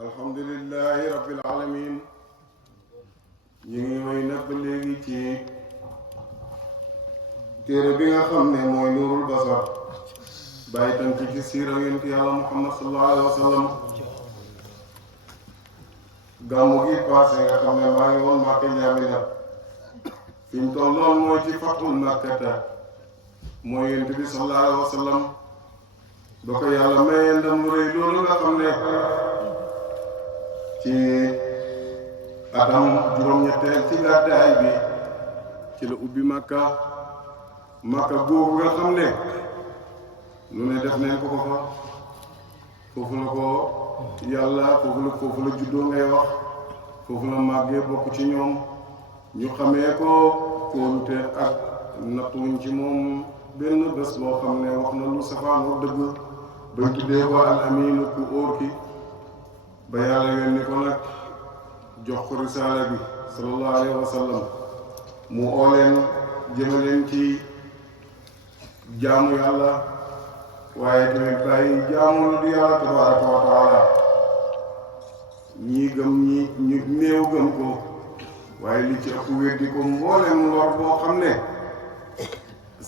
alhamdulillahi rabbil alamin ñu ngi woy nag ba léegi ci téere bi nga xam ne mooy nuurul basar bàyyi tam ci siira yonent yàlla muhammad sallallahu alayhi wa sallam gàmmu gi passé nga xam ne maa ngi woon Màkka Njaamina fi ñu tolloon mooy ci fatul makkata mooy yonent bi sallallahu alayhi wa sallam ba ko yàlla mayee ndam lu rëy loolu nga xam ne ci atam juróom-ñetteel ci gàddaay bi ci la ubbi Makka googu nga xam ne lu ne def nañ ko fa foofu la ko yàlla foofu la juddoo ngay wax foofu la màggee bokk ci ñoom ñu xamee ko kóolute ak nattuñ ci moom benn bés boo xam ne wax na lu safaanoo dëgg bañ tuddee ko al aminu ku óor ki ba yàlla yónni ko nag jox ko risaala bi sallallahu alayhi wa sallam mu oo leen jëme leen ci jaamu yàlla waaye tamit bàyyi jaamu lu di yàlla tabaraka wa taala ñii gëm ñu néew gëm ko waaye li ci ëpp weddi ko mbooleem lor boo xam ne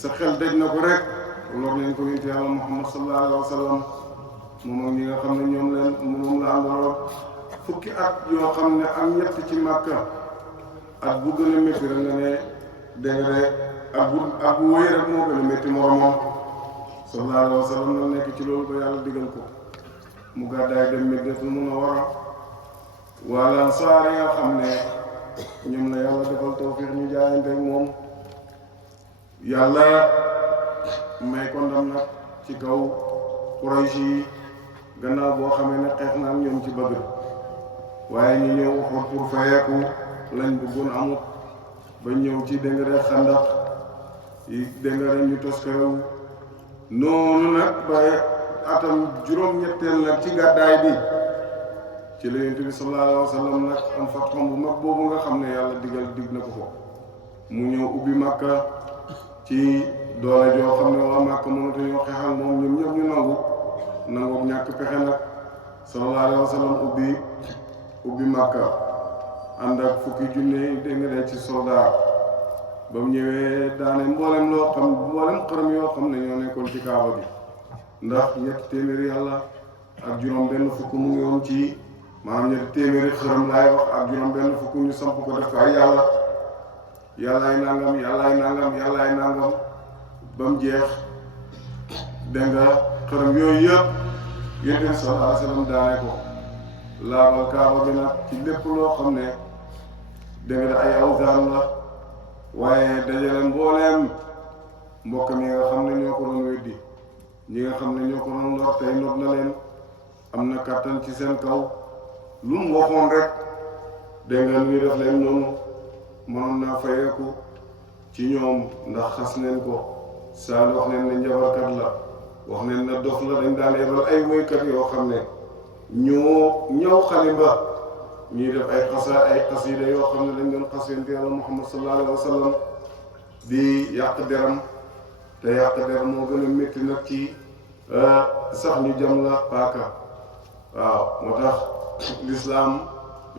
sa xel daj na ko rek lor nañ ko yonent yàlla muhammad sallallahu alayhi wa sallam moom ak ñi nga xam ne moom la àndaloon fukki at yoo xam ne am ñett ci Makka at bu gën a métti rek nga ne dégg nga de at bu wéy rek moo gën a métti moromam sallallahu alayhi wa sallam la nekk ci loolu ba yàlla digal ko mu gàddaay dem Madinatul Munawwara wala saar yi nga xam ne ñoom la yàlla defal tawfiq ñu jaayante ak moom yàlla may ko ndam nag ci kaw Quraysh yi gannaaw boo xamee ne xeex na ak ñoom ci Badr waaye ñu ñëw waxoon pour fayeeku lañ bëggoon amut ba ñëw ci déngare xandax yi déngare ñu toskarew noonu nag ba atam juróom-ñetteel nag ci gàddaay bi ci la Yonent bi sallallahu alayhi wa sallam nag am fatxam bu mag boobu nga xam ne yàlla dig na ko ko mu ñëw ubbi Makka ci doole joo xam ne waa Makka mënatuñoo xeexal moom ñoom ñëpp ñu nangu ñàkk pexe nag sallallahu alayhi wa sallam ubbi Makka ànd ak fukki junne dégg nga ci soldat ba mu ñëwee daane mboolem xërëm yoo xam ne ñoo nekkoon ci kaaba bi ndax ñetti téeméeri yàlla ak juróom benn fukk mu ngi woon ci maanaam ñetti téeméeri xërëm laay wax ak juróom benn fukk ñu samp ko def ko ay yàllaay nangam ba mu jeex dégg nga xërëm yooyu yëpp Yonent bi sallallahu alayhi wa sallam daane ko laabal kaaba bi nag ci lépp loo xam ne dégg nga ay awsaan la waaye dajale mbooleem mbokk mi nga xam ne ñoo ko doon weddi ñi nga xam ne ñoo ko doon lor tey not na leen am na kàttan ci seen kaw lu mu waxoon rek dégg nga ñu def leen noonu mënoon naa fayeeku ci ñoom ndax xas neen ko saal wax leen ne njabarkat la wax neen na dof la dañ daan yebal ay woykat yoo xam ne ñoo ñëw xalimba ñuy def ay xasida yoo xam ne dañ doon xas yonent yàlla muhammad sallallahu alayhi wa sallam di yàq deram te yàq deram moo gën a métti nag ci sax ñu jam la paaka waaw moo tax lislaam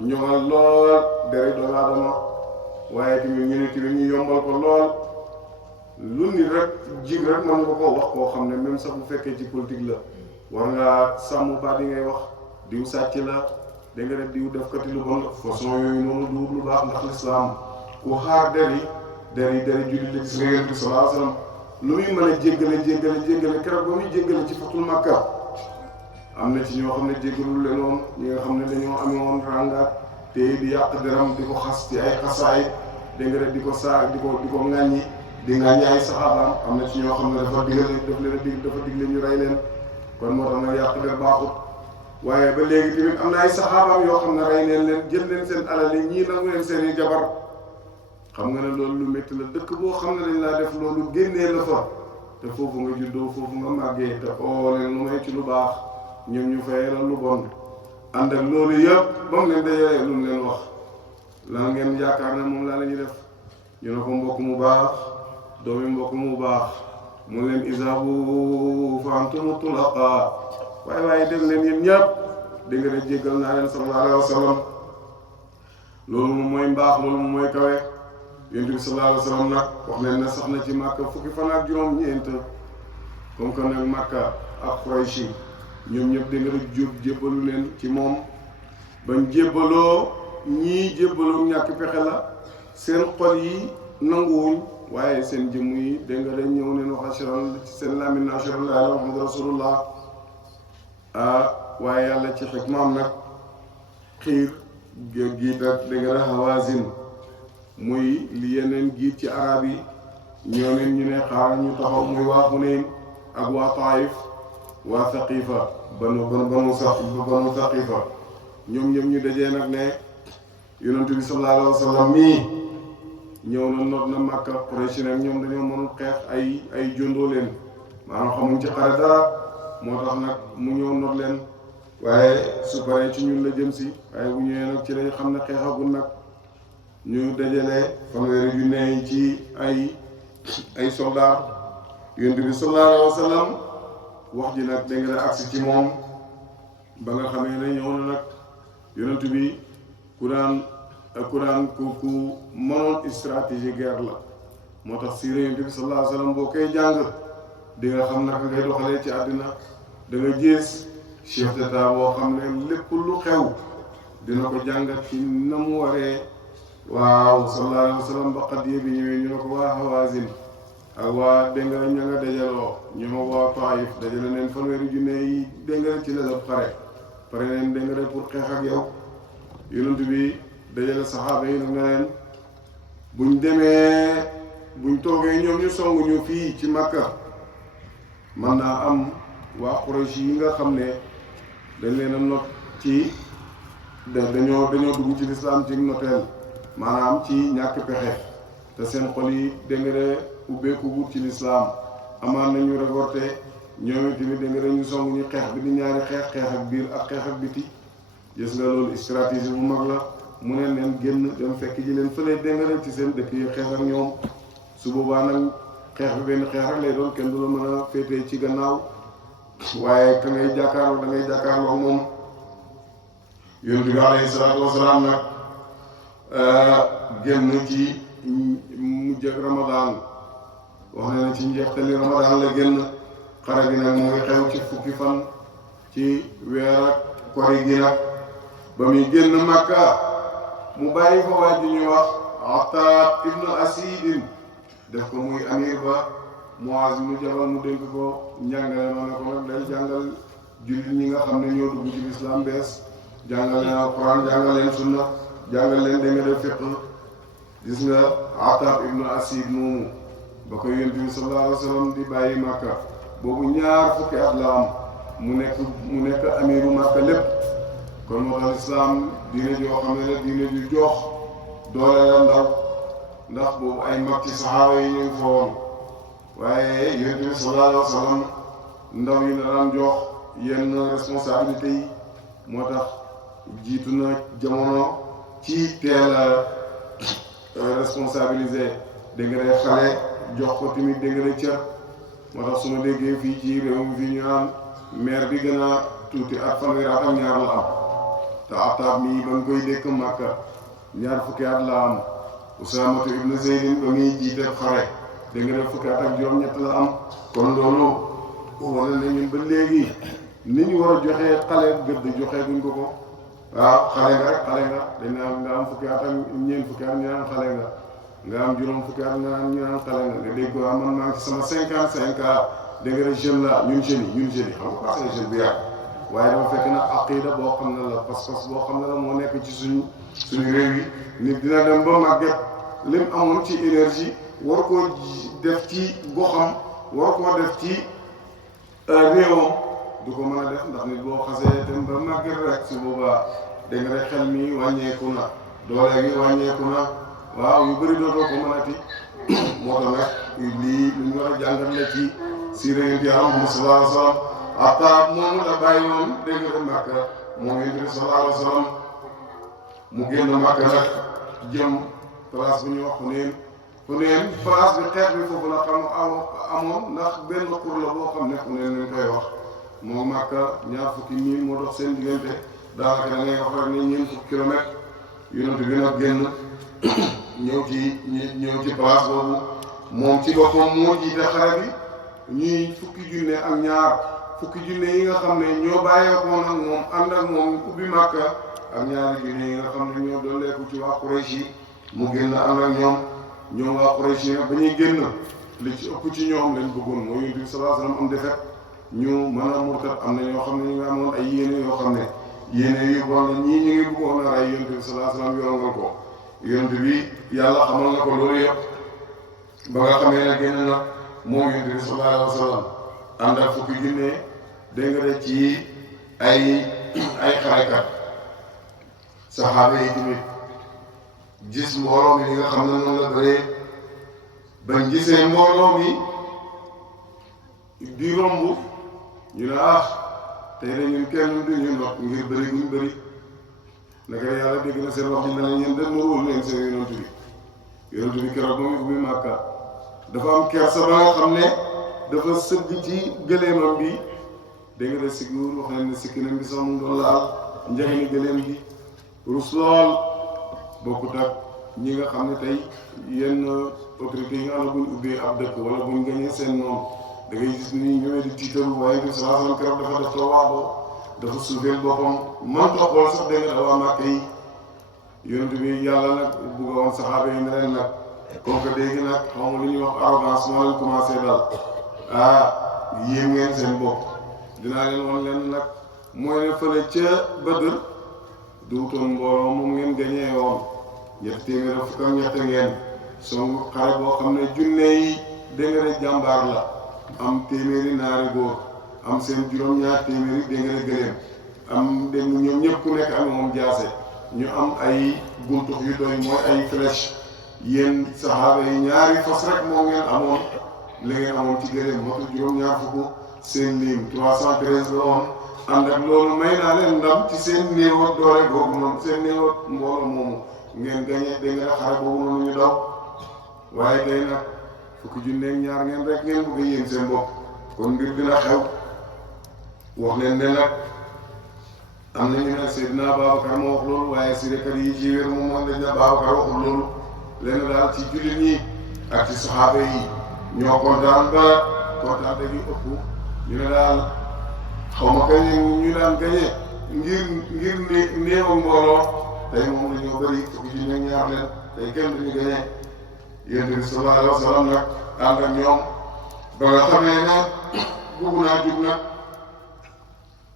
ñoŋal lool deri doomu aadama waaye tamit ñu ne tamit ñu yombal ko lool lu nit rek jig rek mën nga ko wax koo xam ne même sax bu fekkee ci politique la war ngaa sàmm baat yi ngay wax diw sàcc la da nga def diw def kati lu bon façon yooyu noonu du lu baax ndax lislaam ku xaar deri julli la gis nga Yonent bi sallallahu alayhi wa sallam lu muy mën a jéggale keroog ba muy jéggale ci fatul Makka am na ci ñoo xam ne jéggalul leen woon ñi nga xam ne dañoo amee woon ràngaat te di yàq deram di ko xas ci ay xasaay da nga def di ko saa di ko ŋàññi di ŋàññi ay saxaabaam am na ci ñoo xam ne dafa digle ñu rey leen kon moo tax nag yàq der baaxut waaye ba léegi tamit am na ay saxaabaam yoo xam ne rey neen leen jël leen seen alal yi ñii nangu leen seen i jabar xam nga ne loolu lu métti la dëkk boo xam ne dañ laa def loolu génnee la fa te foofu nga juddoo foofu nga màggee te oo leen lu may ci lu baax ñoom ñu fayee la lu bon ànd ak loolu yëpp ba mu leen dajalee lu mu leen wax lan ngeen yaakaar ne moom laa la ñuy def ñu ne ko mbokk mu baax doomi mbokk mu baax mu leen izhabu fa antum tulaqa waaye dem leen yéen ñëpp dégg nga jéggal naa leen sallallahu alayhi wa sallam. loolu moom mooy mbaax, loolu moom mooy kawe. yonent bi sallallahu alayhi wa sallam nag wax nañ ne sax na ci Màkka fukki fan ak juróom-ñeent comme que nag Màkka ak Quraysh ñoom ñëpp dégg nga jóg jébbalu leen ci moom bañ jébbaloo ñii jébbaloo ñàkk pexe la seen xol yi nanguwuñ waaye seen jëmm yi dégg nga dañ ñëw neen wax asharal ci seen làmmiñ ashhadu an laa ilaaha illallaah muhammadu rasulullah waaye yàlla ci xikmaam nag xiir giit ak dégg nga Hawaazin muy li yeneen giit ci arab yi ñoo neen ñu ne xaaral ñu taxaw muy waa Hunayn ak waa Taayif waa Saqiifa banu Saqiifa ñoom ñëpp ñu dajee nag ne yonent bi sallallahu alayhi wa sallam mii ñëw na noot na Makka. Quraysh nag ñoom dañoo mënul xeex ay jondoo leen maanaam xamuñ ci xare dara moo tax nag mu ñëw noot leen waaye su paree ci ñun la jëm si waaye bu ñëwee nag ci lañ xam ne xeexagul nag ñu dajale fanweeri junne yi ci ay soldat yonent bi sallallahu alayhi wa sallam wax ji nag da nga agsi ci moom ba nga xamee ne ñëw na nag yonent bi ku mënoon stratégie guerre la moo tax siira yonent bi sallallahu alayhi wa sallam boo koy jàng di nga xam naka ngay doxalee ci àddina da nga gis chef d'état boo xam ne lépp lu xew dina ko jàngat ci na mu waree. waaw sallallahu alayhi wa sallam ba Xadiija bi ñëwee ñu ne ko waa Hawaazin ak waa dégg nga ña nga dajaloo ñu ma waa Taayif dajale neen fanweeri junne yi dégg nga ci la la pare neen dégg nga pour xeex ak yow yonent bi dajale saxaaba yi nag ne leen buñ toogee ñoom ñu song ñu fii ci Makka man naa am waa Quraysh yi nga xam ne dañ leen a not ci dañoo dugg ci lislaam ci noteel maanaam ci ñàkk pexe te seen xol yi dégg nga ubbeeku wut ci lislaam amaan nañu révolté ñoom tamit dégg nga ñu song ñu xeex bi di ñaari xeex ak biir ak xeex ak biti gis nga loolu stratégie bu mag la mu ne leen génn dem fekk ji leen fële dégg nga ci seen dëkk yi xeex ak ñoom su boobaa nag xeex bi benn xeex rek lay doon kenn du la mën a féetee ci gannaaw waaye ka ngay jàkkaarloo da ngay jàkkaarloo moom yonent bi alayhi salaatu wasalaam nag génn ci mujj ak Ramadan wax na ne ci njeextali Ramadan la génn xare bi nag mu ngi xew ci fukki fan ci weer ak kori gi nag ba muy génn Makka mu bàyyi fa waaj bi ñuy wax Attaab ibnu Asiid def ko muy amir ba Muaz ibnu Jabal mu dénk ko njàngale ma ne ko nag day jàngal jullit ñi nga xam ne ñoo dugg ci lislaam bees jàngal leen alquran jàngal leen sunna jàngal leen da nga def fiq gis nga Attaab ibnu Asiid moomu ba ko yonent bi sallallahu alayhi wa sallam di bàyyi Makka boobu ñaar fukki at la am mu nekk amiru Makka lépp kon moo tax lislaam diine joo xam ne la diine ju jox doole la ndax boobu ay mag ci saxaaba yi ñu ngi fa woon waaye yonent bi sallallahu alayhi wa sallam ndaw yi la daan jox yenn responsabilité yi moo tax jiitu na jamono ci teel a responsabilisé dégg nga xale jox ko tamit dégg nga cër moo tax su ma déggee fii ci réew mi fii ñu naan maire bi gën a tuuti at fanweeri at ak ñaar la am te Attaab mii ba nga koy dékk Makka ñaar fukki at la am Usaamatu ibnu Zaydin ba muy jiite xare dégg nga fukki at ak juróom-ñett la am kon loolu wane na ñun ba léegi ni ñu war a joxee xale gëdd joxee duñ ko waaw xale nga rek xale nga dañ naan nga am fukki at ak ñeent fukki at ñu naan xale nga am juróom fukki at ñu naan xale nga dégg ko man maa ngi ci sama 55 ans dégg nga jeune la ñun jeunes yi xam nga parce que jeune bu yàgg waaye dafa fekk na aqida boo xam ne la pas-pas boo xam ne la moo nekk ci suñu réew yi nit dina dem ba màgget lim amoon ci énergie war koo def ci goxam war koo def ci réewam du ko mën a def ndax nit boo xasee dem ba màgget rek su boobaa dégg nga xel mi wàññeeku na doole gi wàññeeku na waaw yu bëri dootoo ko mënati moo tax nag lii lu ñu war a jàngat la ci siira yonent Yàlla Muhammad sallallahu alayhi wa sallam Attaab moomu la bàyyi woon dégg nga Makka moom yonent bi sallallahu alayhi wa sallam mu génn Makka nag jëm place bu ñuy wax Hunayn place bi xeex bi foofu la xam amoon ndax benn xur la boo xam ne Hunayn lañ koy wax moo Makka ñaar fukki mil moo dox seen diggante daanaka da ngay wax rek ni ñeent fukki kilomètre yonent bi nag génn ñëw ci place boobu moom ci boppam moo jiite xare bi ñuy fukki junne ak ñaar fukki junne yi nga xam ne ñoo bàyyeekoo nag moom ànd ak moom ubbi Màkka ak ñaari junne yi nga xam ne ñoo dooleeku ci waa Quraysh yi mu génn ànd ak ñoom waa Quraysh yi nag ba ñuy génn li ci ëpp ci ñoom lañ bëggoon mooy Yonent bi sallallahu alayhi wasallam am defet ñu mën a murtat am na ñoo xam ne ñu ngi amoon ay yéene yoo xam ne yéene yu bon la ñii ñu ngi bëggoon a rey Yonent bi sallallahu alayhi wasallam yorongal ko Yonent bi yàlla xamal na ko loolu yëpp ba nga xamee ne génn na moom Yonent bi sallallahu alayhi wasallam ànd ak fukki junne dégg nga de ci ay xarekat saxaaba yi tamit gis mbooloo mi li nga xam ne noonu la bëree bañ gisee mbooloo mi di romb ñu ne tey de ñun kenn du ñu not ngir bëri guñ bëri naka yàlla dégg na seen wax ji dana ñeen dem nuruwul leen seen yonent bi keroog moom ubbi Màkka dafa am kersa ba nga xam ne dafa sëgg ci gëleemam bi dégg nga de sigluur wax nañ ne sikkinam bi sax mu doon laal njaxini gëleem bi rus lool bokkut ak ñi nga xam ne tey yenn autorités yi nga xam ne buñ ubbee ab dëkk wala buñ gañee seen noonu da ngay gis ni ñëwee di tiitaru waaye bi sallallahu alayhi wasallam keroog dafa def tawaabu dafa suufeel boppam man xool sax dégg nga waa Màkka yi yonent bi yàlla nag bugga woon saxaaba yi ne leen nag comme que léegi nag xaw ma lu ñuy wax arrogance moo leen commencé daal yéem ngeen seen bopp dinaa leen wan leen nag mooy ne fële ca Badr duutoon mbooloo moom ngeen gañee woon ñetti téeméer fukk ak ñett ngeen song xare boo xam ne junne yi dégg nga de jàmbaar la am téeméeri naari góor am seen juróom-ñaar téeméeri dégg nga de gëléem am dégg ñoom ñëpp ku nekk am moom jaase ñu am ay guntux yu doy mooy ay flèche yéen saxaaba yi ñaari fas rek moo ngeen amoon li ngeen amoon ci gëléem matu juróom-ñaar fukk seen lim 313 la woon ànd ak loolu may naa leen ndam ci seen néew ak doole googu noonu seen néew ak mbooloo moomu ngeen gañe dégg nga xare boobu noonu ñu daw waaye tey nag fukki junne ak ñaar ngeen rek ngeen bëgg a yéen seen bopp kon mbir dina xew wax leen ne nag am na ñu ne Seydina Babacar moo wax loolu waaye sirekat yi ci wér moom moom dañ ne Babacar waxul loolu lenn daal ci jullit ñi ak ci saxaaba yi ñoo kontaan ba kontaante gi ëpp ñu ne daal xaw ma kañ ñu daan gañe ngir néew ak mbooloo tey moom dañoo bëri fukki junne ak ñaar leen tey kenn duñu gañe Yonent bi sallallahu alayhi wa sallam nag ànd ak ñoom ba nga xamee ne bugg naa jug nag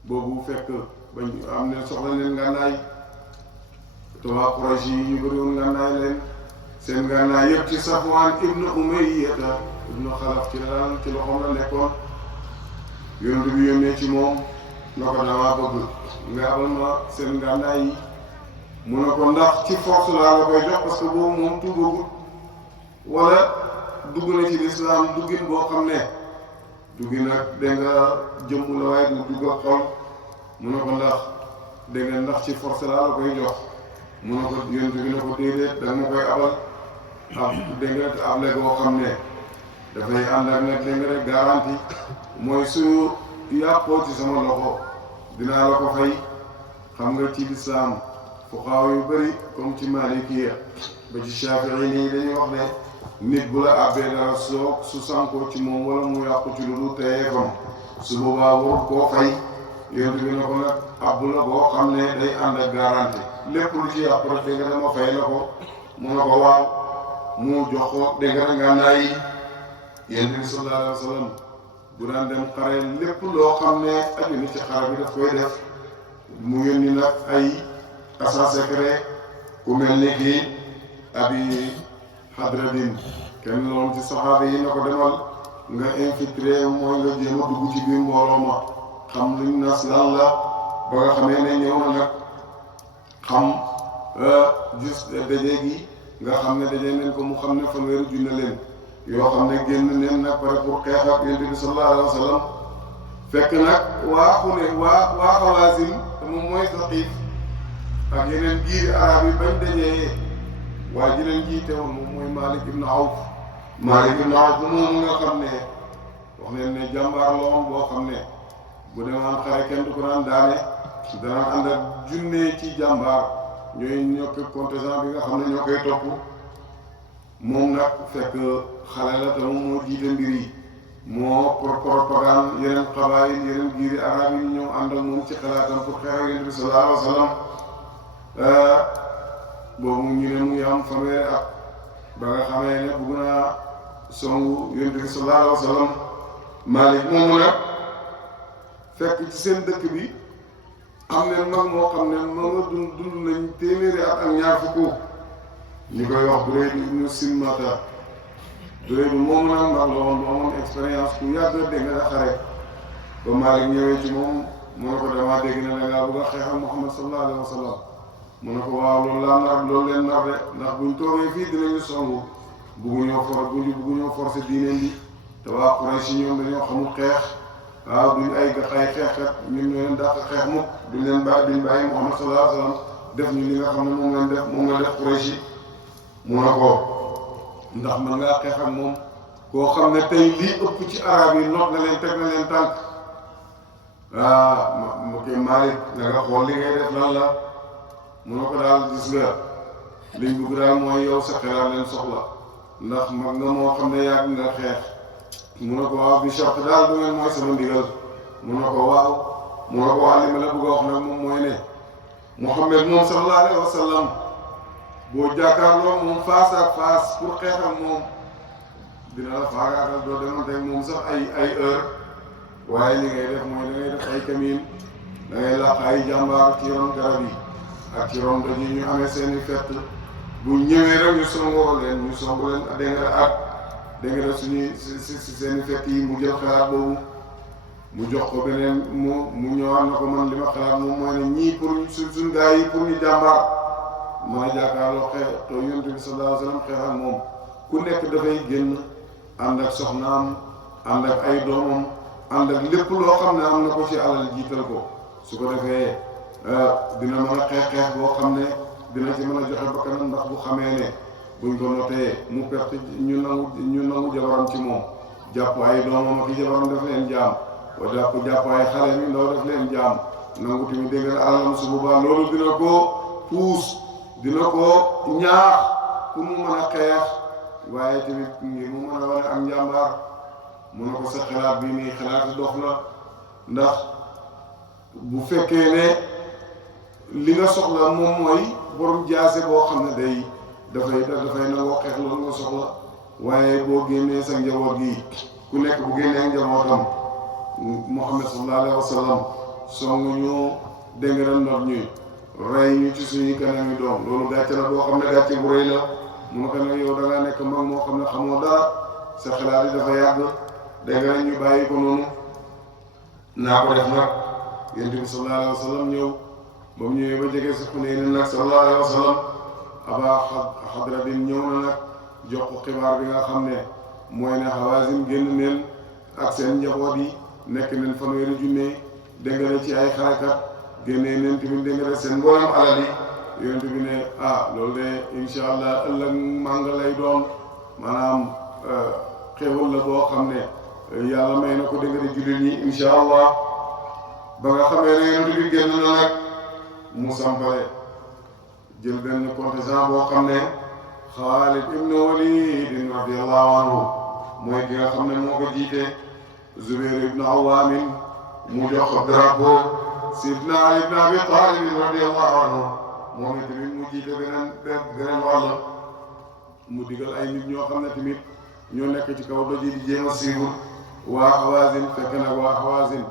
boobu fekk bañ am ne soxla leen ngànnaay te waa Quraysh yi ñu bëri woon ngànnaay leen seen ngànnaay yëpp ci Safwaan ibnu Umayyata ibnu Xalaf ci la ci loxoom la nekkoon Yonent bi yónnee ci moom na ko damaa bëgg nga abal ma seen ngànnaay yi mu ne ko ndax ci force laa la koy jox parce que boobu moom tuubagut wala dugg na ci lislaam duggin boo xam ne duggi nag dégg nga jëmm la waaye du dugg ak xol mu ne ko ndax dégg nga ndax ci force laa la koy jox mu ne ko Yonent bi ne ko déedéet da nga koy abal dégg nga able boo xam ne dafay ànd ak nag dégg nga rek garantie mooy su yàqoo ci sama loxo dinaa la ko fay xam nga ci lislaam fuqaaw yu bëri comme ci Malikiya ba ci Shaafi'i nii dañuy wax ne nit bu la àbbee dara su sànkoo ci moom wala mu yàqu ci lu dul teyeefam su boobaa war koo fay Yonent bi ne ko nag abbu la boo xam ne day ànd ak garantie lépp lu ci yàqu rek dégg nga dama fay la ko mu ne ko waaw mu jox ko dégg nga ngànnaay yi Yonent bi sallallahu alayhi wa sallam bu daan dem xare lépp loo xam ne aju ni ci xare bi daf koy def mu yónni nag ay agent secret ku mel ni kii Abi Hadradin kenn loolu ci saxaaba yi na ko demal nga infiltré mooy nga jéem a dugg ci biir mbooloo ma xam luñ nas lan la ba nga xamee ne ñëw na nag xam gis daje gi nga xam ne daje nañ ko mu xam ne fanweeri junne leen yoo xam ne génn leen nag pare pour xeex ak Yonent bi sallallahu alayhi wa sallam fekk nag waa Xawaasin te moom mooy Saqiif ak yeneen giiri arab yi bañ dajee waa ji leen jiite woon moom mooy Malik ibn Awf moom nga xam ne wax neen ne jàmbaar la woon boo xam ne bu demaan xare kenn du ko daan daane danaan ànd ak junne ci jàmbaar ñooy ñokk contingent bi nga xam ne ñoo koy topp moom nag fekk xale la te moom moo jiite mbir yi moo propagande yeneen xabaayil yeneen giiri arab yi ñëw ànd ak moom ci xalaatam pour xeex ak Yonent bi sallallahu alayhi wa sallam boobu ñu ne mu ngi am fanweeri at ba nga xamee ne bugg naa songu Yonent bi sallallahu alayhi wa sallam Malik moomu nag fekk ci seen dëkk bi am ne mag moo xam ne ma nga dund nañ téeméeri at ak ñaar fukk ñu koy wax Burayd ibnu Simmata Burayd moomu nag ndax la woon bu amoon expérience ku yàgg dégg nga xare ba Malik ñëwee ci moom mu ne ko damaa dégg ne da ngaa bëgg a xeex ak Muhammad sallallahu alayhi wa sallam mu ne ko waaw loolu laa nar loolu leen nar de ndax buñ toogee fii dinañu songu bugguñoo forcé diine bi te waa Quraysh ñoom dañoo xamul xeex waaw duñ ay xeexkat ñun ñoo leen dàq xeex mukk duñ bàyyi Muhammad sallallahu alayhi wa sallam def ñu li nga xam ne moom nga def Quraysh mu ne ko ndax mën ngaa xeex ak moom koo xam ne tey lii ëpp ci arab yi not na leen teg na leen tànk mu koy Malik na nga xool li ngay def lan la mu ne ko daal gis nga liñ bëgg daal mooy yow sa xelaat leen soxla ndax mag nga moo xam ne yàgg nga xeex mu ne ko waaw bi shart daal du ngeen mooy sama ndigal mu ne ko waaw li ma la bëgg a wax nag moom mooy ne Muhammad moom sallallahu alayhi wa sallam boo jàkkaarloo moom face à face pour xeex ak moom dina la faagaagal doo demanteeg moom sax ay heure waaye li ngay def mooy da ngay def ay kamin da ngay làq ay jàmbaar ci ron garab yi ak ci ron doj yi ñu amee seeni fett bu ñëwee rek ñu songoo leen ñu song leen dégg nga suñuy si seeni fett yi mu jël xalaat boobu mu jox ko beneen mu ñëwaat na ko man li ma xalaat moom mooy ne ñii pour suñ gaa yi pour ñu jàmbaar mën a jàkkaarloo xeex te Yonent bi sallallahu alayhi wa sallam xeex ak moom ku nekk dafay génn ànd ak soxnaam ànd ak ay doomam ànd ak lépp loo xam ne am na ko ci alal jiital ko su ko defee dina mën a xeex boo xam ne dina ci mën a joxe bakkanam ndax bu xamee ne buñ ko notee mu perte ñu nangu jabaram ci moom jàpp ay doomam ak i jabaram daf leen jaam wala jàpp ay xale mi ndaw daf leen jaam nangu tamit dégg nga alalam su boobaa loolu dina ko puus dina ko ñaax pour mu mën a xeex waaye tamit ngir mu mën a wane ak njàmbaar mu ne ko sa xalaat bi nii xalaati dox la ndax bu fekkee ne li nga soxla moom mooy borom jaase boo xam ne dafay nangoo xeex loolu nga soxla waaye boo génnee sa njaboot gi ku nekk bu génnee njabootam Muhammad sallallahu alayhi wa sallam songu ñu dégg nga not ñuy rey ñu ci suñuy kanam yi doom loolu gàcce la boo xam ne gàcce bu rëy la mu ne ko nag yow da ngaa nekk mag moo xam ne xamoo dara sa xalaat yi dafa yàgg dégg nga ñu bàyyi ko noonu naa ko def nag Yonent bi sallallahu alayhi wa sallam ñëw ba mu ñëwee ba jege si Xunayn nag sallallahu alayhi wa sallam Aba Xadradin ñëw na nag jox ko xibaar bi nga xam ne mooy ne Hawaazin génn neen ak seen njaboot yi nekk neen fanweeri junne dégg nga ci ay xarekat génnee neen tamit dégg nga seen mboolem alal yi Yonent bi ne loolu de incha allah ëllëg mànga lay doon maanaam xéwal la boo xam ne yàlla may na ko dégg nga jullit ñi incha allah ba nga xamee ne Yonent bi génn na nag mu sampale jël benn contingent boo xam ne Xaalid ibn Walid radiyallahu anhu mooy ki nga xam ne moo ko jiite Zubayr ibn Awwam mu jox ko drapeau Sidna Ali ibn Abi Talib radiyallahu anhu moom tamit mu jiite beneen wàll mu digal ay nit ñoo xam ne tamit ñoo nekk ci kaw doj yi di jéem a siiwul waa Hawazin fekk nag waa Hawazin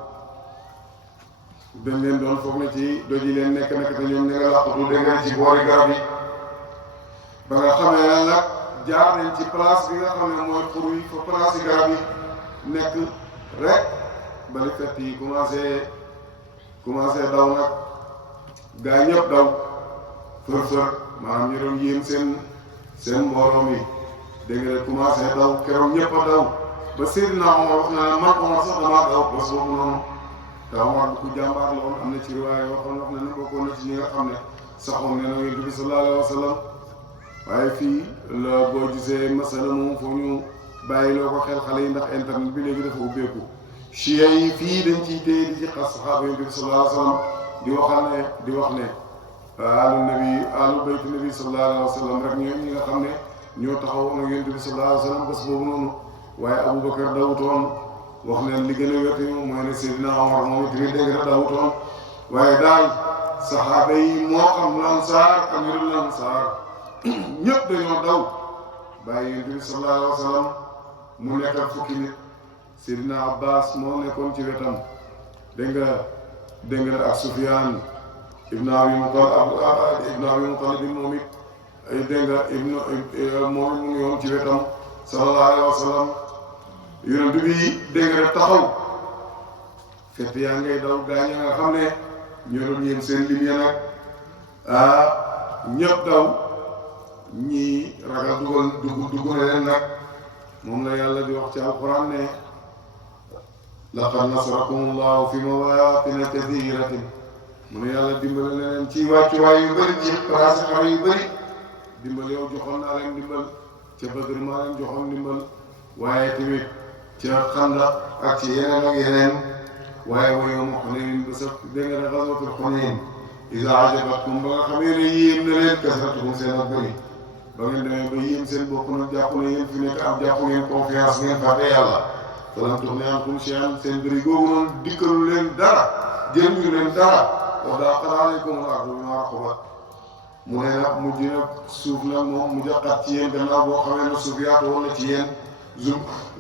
dañ leen doon foog na ci doj yi leen nekk te ñoom ña nga làqatu dégg nga ci boori garab yi ba nga xamee ne nag jaar nañ ci place bi nga xam ne mooy xur yi fa place yi garab yi nekk rek bali fett yi commencé daw nag gaa ñëpp daw fër maanaam ñu doon yéem seen mbooloo mi dégg nga commencé daw keroog ñëpp a daw ba Seydina Omar wax na ne man Omar sax damaa daw bés boobu noonu te Omar bu ku jàmbaar la woon am na ci riwaaya waxoon wax na ne bokkoon na ci ñi nga xam ne saxoon ne na Yonent bi sallallahu alayhi wa sallam waaye fii la boo gisee masala moom foo ñu bàyyi loo ko xel xale yi ndax internet bi léegi dafa ubbeeku chia yi fii dañ ciy téye di ci xas saxaaba yi bi sallallahu alayhi wa sallam di wax ne alu baytu nabi sallallahu alayhi wa sallam rek ñi nga xam ne ñoo taxaw ak yonent bi sallallahu alayhi wa sallam bés boobu noonu waaye Aboubacar dawutoon wax ne li gën a wér mooy ne Seydina Omar moom it tamit dégg nga dawutoon waaye daal saxaaba yi moo xam lansaar ak ñu dul lansaar ñëpp dañoo daw bàyyi yonent bi sallallahu alayhi wa sallam mu nekk ak fukki nit Seydina Abbas moo nekkoon ci wetam dégg nga ak Sufyaan ibn Abi Mutalib moom it dégg nga moom mu ngi woon ci wetam sallallahu alayhi wa sallam yonent bi dégg nga taxaw fett yaa ngay daw gaañ nga xam ne ñoo doon yéen seen lim ya nag ñëpp daw ñii ragal dugg na leen nag moom la yàlla di wax ci alquran ne laqad nasarakumullahu fi mawaatina kathiratin mu ne yàlla dimbale na leen ci wàccuwaay yu bëri ci place xare yu bëri dimbal yow joxoon naa leen dimbal ca Badr maa leen joxoon dimbal waaye tamit ca Xandaq ak ci yeneen waaye wa yawma Hunayn ba sa dégg nga ne ghazwatul Hunayn iza ajabatkum ba nga xamee ne yéem na leen kasratukum seen ak bëri ba ngeen demee ba yéem seen bopp nag jàpp ne yéen fi nekk am jàpp ngeen confiance ngeen fàtte yàlla falam tughni ankum shay'an seen bëri googu noonu dikkalu leen dara jëriñu leen dara wa daqat alaykum al-ardu bima rahabat mu ne nag mujj na suuf nag moom mujj a xat ci yéen gannaaw boo xamee ne suuf yaatu woon na ci yéen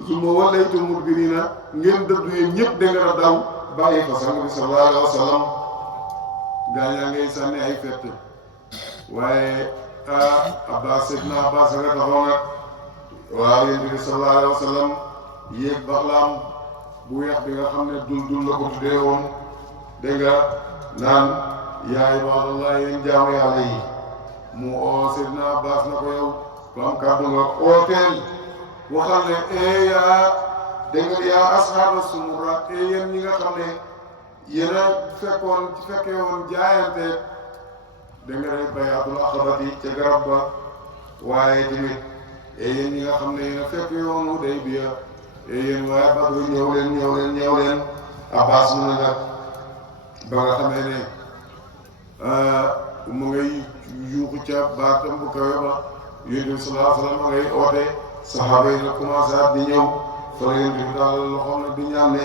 zumma wallaytum mudbirina ngeen dëddu yéen ñëpp da nga daw bàyyi fa sang bi sallallahu alayhi wa sallam gaañaa ngay sànni ay fett waaye Seydina Abbas nga taxaw nag waaw yéen bi sallallahu alayhi wa sallam yéeg baxlaam bu weex bi nga xam ne dul la ko tuddee woon dégg nga naan yaa ibaadallah yéen jaamu yàlla yi mu oo Seydina Abbas na ko yow ku am kàddu nga ooteel waxal ne yaa dégg nga yaa ashaaba sumura yéen ñi nga xam ne yéen a fekkee woon jaayante dégg nga rek bayaatul aqabati ca garab ba waaye tamit yéen ñi nga xam ne yéen a fekkee woon Hudaybiya yéen waaye Badru ñëw leen Abbas mu ne nag ba nga xamee ne mu ngay yuuxu ca baatam bu kawe ba Yonent bi sallallahu alayhi wa sallam ma ngay oote saxaaba yi nag commencé di ñëw fa la Yonent bi daal loxoom ne di ñaan ne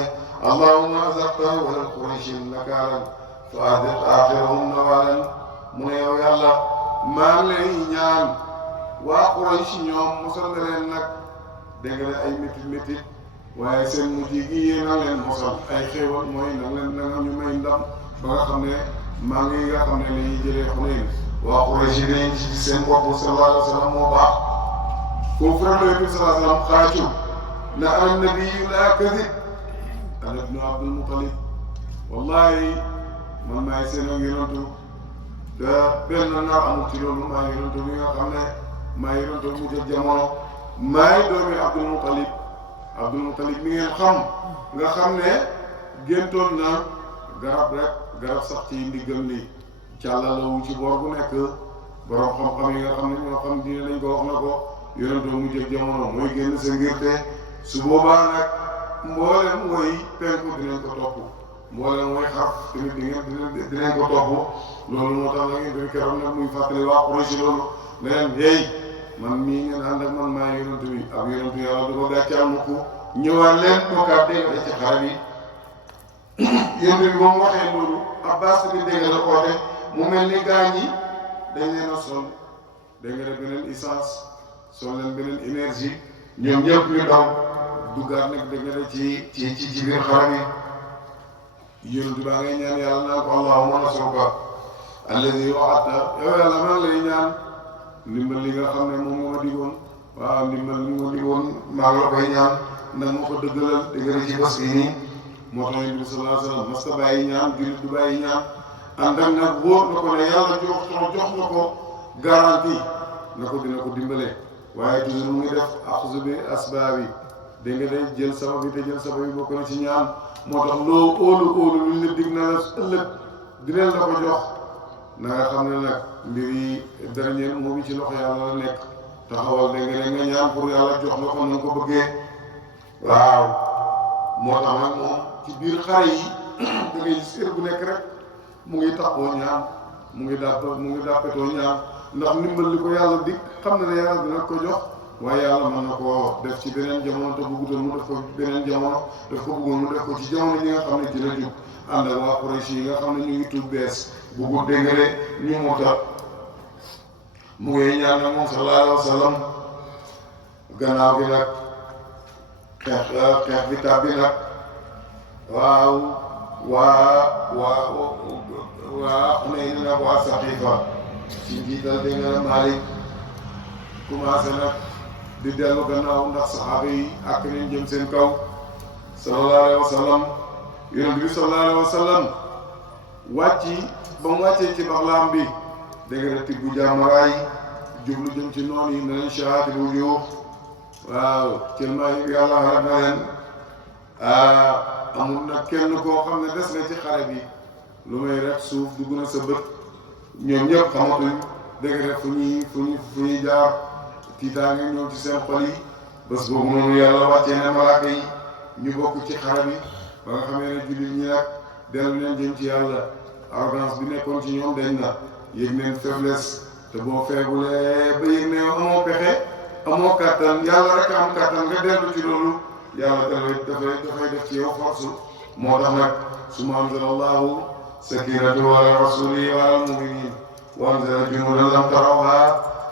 allahumma azaqta wala qurayshin nakaalan fa ahdit aaxirahum nawaalan mu ne yow yàlla maa ngi lay ñaan waa Quraysh ñoom mosal nga leen nag dégg nga ay métit waaye seen mujj gi yéen a leen mosal ay xéewal mooy na nga ñu may ndam ba nga xam ne maa ngi nga xam ne la ñuy jëlee Xunayn waa Quraysh dañuy ci seen bopp sallallahu alayhi wa sallam moo baax foofu rek la Yonent bi sallallahu alayhi wa sallam xaaju na ana nabiyyu laa kadib ana ibnu Abdul Muttalib wallahi man maay seen ak yonantu te benn nar amul ci loolu maay yonantu bi nga xam ne maay yonantu mu jël jamono maay doomi Abdul Muttalib mi ngeen xam nga xam ne géntoon na garab sax ci ndiggam li càllalawu ci boor bu nekk borom xam-xam yi nga xam ne ñoo xam diine lañ ko wax na ko yonantu mu jël jamono mooy génn sa ngirte su boobaa nag mboolem mooy penku dinañ ko topp mboolem mooy xarf tamit dinañ ko topp loolu moo tax nag dañ keroog nag muy fàttali waa Quraysh loolu leen hey man mii ngeen ànd ak man maa yonent bi ak yonent yàlla du ko gàccaal mukk ñëwaat leen toogaat dégg nga ci xare bi yonent bi moom waxee loolu Abbas bi dégg la oote mu mel ni gaañ yi dañ leen a sol dégg nga beneen essence sol leen beneen énergie ñoom ñëpp ñu daw duggaat nag dégg nga ci biir xare bi yonent baa ngay ñaan yàlla naan ko allahumma nasruka alladi wa'adta yow yàlla maa ngi lay ñaan ndimbal li nga xam ne moom moo ma digoon waaw ndimbal li ma digoon maa ngi la koy ñaan nag ma ko dëggalal dégg nga ci bés bii nii moo tax Yonent bi sallallahu alayhi wa sallam mas ta bàyyi ñaan jullit du bàyyi ñaan ànd ak nag wóor na ko ne yàlla jox na ko garantie na ko dina ko dimbale waaye toujours mu ngi def axzu bi asbaab yi dégg nga day jël sabab yi te jël sabab yi bokk na ci ñaan moo tax loo óolu luñ la dig na la ëllëg dinañ la ko jox na nga xam ne nag mbir yi dernier moo bi ci loxo yàlla la nekk taxawal dégg nga ñaan pour yàlla jox la ko na nga ko bëggee waaw moo tax nag moom ci biir xare yi da ngay gis heure bu nekk rek mu ngi taxoo ñaan mu ngi dàppetoo ñaan ndax ndimbal li ko yàlla dig xam na ne yàlla dina ko jox waaye yàlla mën na koo def ci beneen jamono te bëggutoon mu def ko beneen jamono daf ko bëggoon mu def ko ci jamono yi nga xam ne ci la jub ànd ak waa Quraysh yi nga xam ne ñu ngi tuub bees bëggu déngale ñu moo tax mu ngi ñaan nag moom sallallahu alayhi wa sallam gannaaw bi nag xeex bi tàbbi nag waaw waa Xunayn nag waa Saqiifa ci njiital dégg nga Malik commencé nag di dellu gannaaw ndax saxaaba yi ak nañ jëm seen kaw sallallahu alayhi wa sallam yonent bi sallallahu alayhi wa sallam wàcci ba mu wàccee ci baxlaam bi dégg nga tibbu jàmmaraay jublu jëm ci noonu yi ne leen shahaati bu yuux waaw cëlmaa yi yàlla xarat na leen amul nag kenn koo xam ne des na ci xare bi lu may rek suuf dugg na sa bët ñoom ñëpp xamatuñ dégg nga fu ñuy jaar tiitaange ñëw ci seen xol yi bés boobu noonu yàlla wàccee ne malaaka yi ñu bokk ci xare bi ba nga xamee ne jullit ñi nag dellu leen jëm ci yàlla arrogance bi nekkoon ci ñoom dañ na yëg neen faiblesse te boo feebulee ba yëg ne amoo pexe amoo kàttan yàlla rek am kàttan nga dellu ci loolu yàlla dafay def ci yow force moo tax nag summa anzala allahu sakinatahu ala rasulihi wa ala almuminin wa anzala junuudan lam tarawha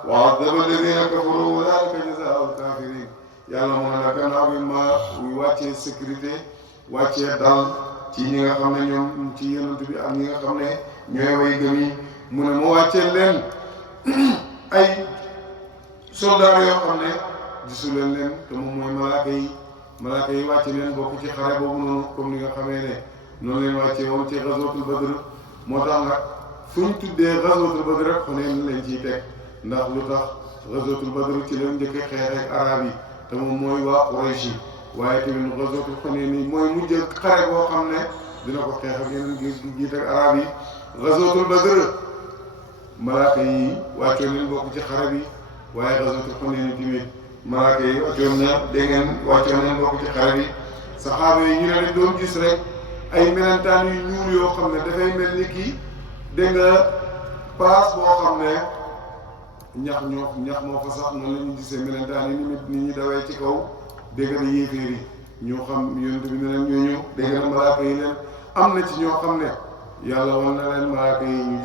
wa azzaba alladina kafaru wa dalika jazaa'u alkafirin yàlla mu ne la gannaaw bi ma wàccee sécurité wàccee dal ci ñi nga xam ne ñoom ci yonent bi ak ñi nga xam ne ñooy way gëm yi mu ne mu wàccee leen ay soldats yoo xam ne gisu leen te moom mooy malaaka yi wàcce leen bokk ci xare boobu noonu comme ni nga xamee ne noonu leen wàcce woon ci ghazwatul Badr moo tax nag fu ñu tuddee ghazwatul Badr rek Xunayn lañ ciy teg ndax lu tax ghazwatul Badr ci la njëkk xeex ak arab yi te moom mooy waa Quraysh yi waaye tamit ghazwatul Xunayn yi mooy mujj xare boo xam ne dina ko xeex ak yeneen giit ak arab yi ghazwatul Badr malaaka yi wàccoon leen bokk ci xare bi waaye ghazwatul Xunayn tamit malaaka yi wàccoon leen bokk ci xare bi saxaaba yi ñu ne dañ doon gis rek ay melentaan yu ñuul yoo xam ne dafay mel ni kii dégg nga place boo xam ne ñax moo fa sax noonu la ñu gisee melentaan yi ni ñu dawee ci kaw dégg nga yéeféer yi ñoo xam yonent bi ne leen ñooñu dégg nga malaaka yi leen am na ci ñoo xam ne yàlla wan na leen malaaka yi ñu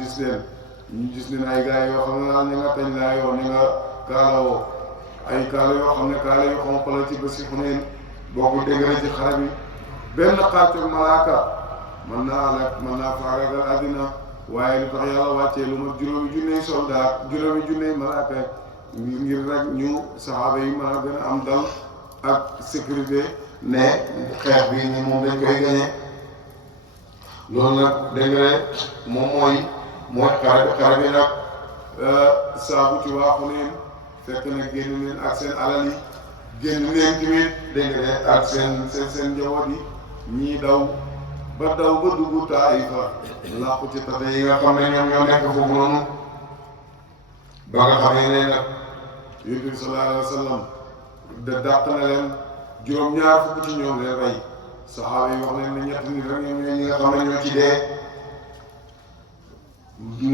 gis leen ay gars yoo xam ne daal ñu nga tañ laa yoo ñu nga kaalawoo ay kaala yoo xam ne kaala yu xonq la ci bési Xunayn boo ko dégg na ci xare bi benn xaacog malaaka mën naa faagagal àddina waaye lu tax yàlla wàccee lu ma juróomi junney soldat juróomi junney malaaka ngir rek ñu saxaaba yi mën a gën a am dal ak sécurité ne xeex bi ni moom dañ koy gañe loolu nag dégg nga moom mooy xare bi nag saabu ci waa Xunayn fekk na génn leen ak seen alal yi génn leen tamit dégg nga ak seen njaboot yi ñii daw ba dugg Taaifa làqu ci tate yi nga xam ne ñoom ñoo nekk foofu noonu ba nga xamee ne nag Yonent bi sallallahu alayhi wa sallam da dàq na leen juróom-ñaar fukk ci ñoom leen rey saxaaba yi wax leen ne ñett nit rek ñoom ñooy ñi nga xam ne ñoo ci dee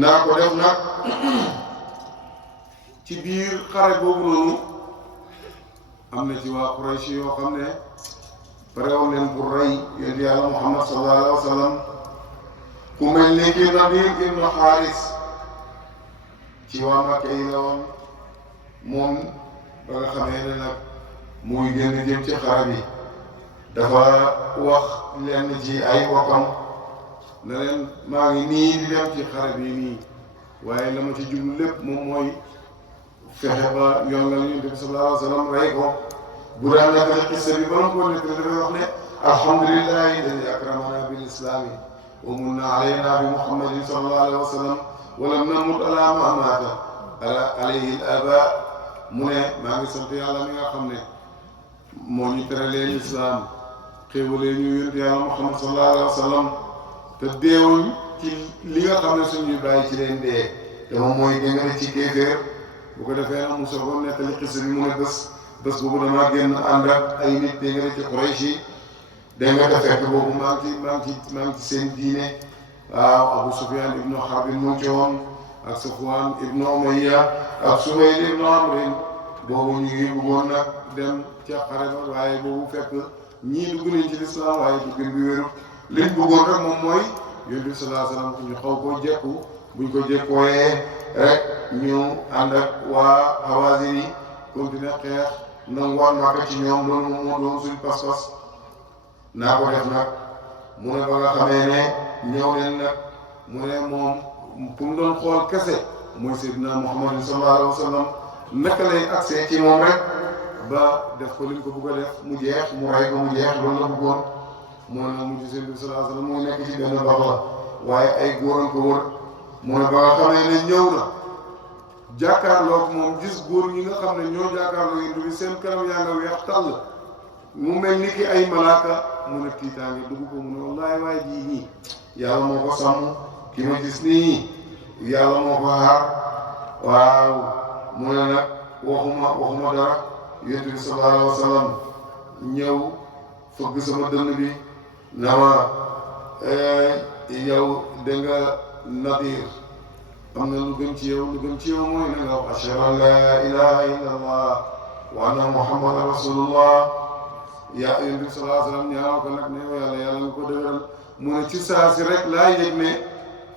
naa ko def nag ci biir xare boobu noonu am na ci waa Quraysh yoo xam ne pare woon leen pour rey yonent yàlla Muhammad sallallahu alayhi wa sallam ku mel ni ki Nadir ibn Haaris ci waa Makka yi la woon moom ba nga xamee ne nag muy génn jëm ci xare bi dafa wax lenn ci ay bokkam ne leen maa ngi nii di dem ci xare bi nii waaye la ma ci jublu lépp moom mooy fexe ba yoon la Yonent bi sallallahu alayhi wa sallam rey ko bu daan nekk ci xissa bi ba nga ko nekk dafay wax ne alhamdulillahi alladi akramana bil islami wa munna alayna bi muhammadin sallallahu alayhi wa sallam wa lam namut ala ma amata alayhi al aba mu ne maa ngi sant yàlla mi nga xam ne moo ñu teralee lislaam xéewalee ñu yonent yàlla muhammad sallallahu alayhi wa sallam te deewuñ ci li nga xam ne suñuy bàyyi ci leen dee te moom mooy géngale ci kéeféer bu ko defee nag mu soogoon nettali xissa bi mu ne bés boobu damaa génn ànd ak ay nit déngale ci Quraysh yi dégg nga te fekk boobu maa ngi ci seen diine waaw Abu Sufyan ibnu Harbin mu ngi ci woon ak Safwan ibnu Umayya ak Suhayl ibnu Amrin boobu ñu ngi bëggoon nag dem ca xare ba waaye boobu fekk ñii dugg nañ ci lislaam waaye duggin bi wéru liñ bëggoon rek moom mooy Yonent bi sallallahu alayhi wasallam ñu xaw koo jekku buñ ko jekkooyee rek ñu ànd ak waa Hawazin yi continuer xeex nanguwaat Makka ci ñoom loolu moom moo doon suñ pas-pas naa ko def nag mu ne ba nga xamee ne ñëw leen nag mu ne moom pour mu doon xool kese mooy Seydina Muhammad sallallahu alayhi wasallam naka lay accès ci moom rek ba def ko li ñu ko bëgg a def mu jeex mu rey ko mu jeex loolu la bëggoon moo ne mu gis Yonent bi sallallahu alayhi wasallam muy nekk ci benn bax la waaye ay góoram ko wër mu ne ba nga xamee ne ñëw na jàkkaarloog moom gis góor ñi nga xam ne ñoo jàkkaarloo Yonent bi seen kanam yaa nga weex tàll mu mel ni ki ay malaaka mu ne tiitaange dugg ko mu ne wallaahi waaye jii nii yàlla moo ko sàmm ki ma gis nii yàlla moo ko xaar waaw mu ne nag waxuma dara Yonent bi sallallahu alayhi wa sallam ñëw fëgg sama dënn bi na ma yow da nga Nadir am na lu gën ci yow mooy na nga wax ashhadu an laa ilaha illa allah wa anna muhammadan rasulullah yaa Yonent bi sallallahu alayhi wa sallam ñaanal ko nag ne yàlla nga ko dëgëral mu ne ci saa si rek laa yëg ne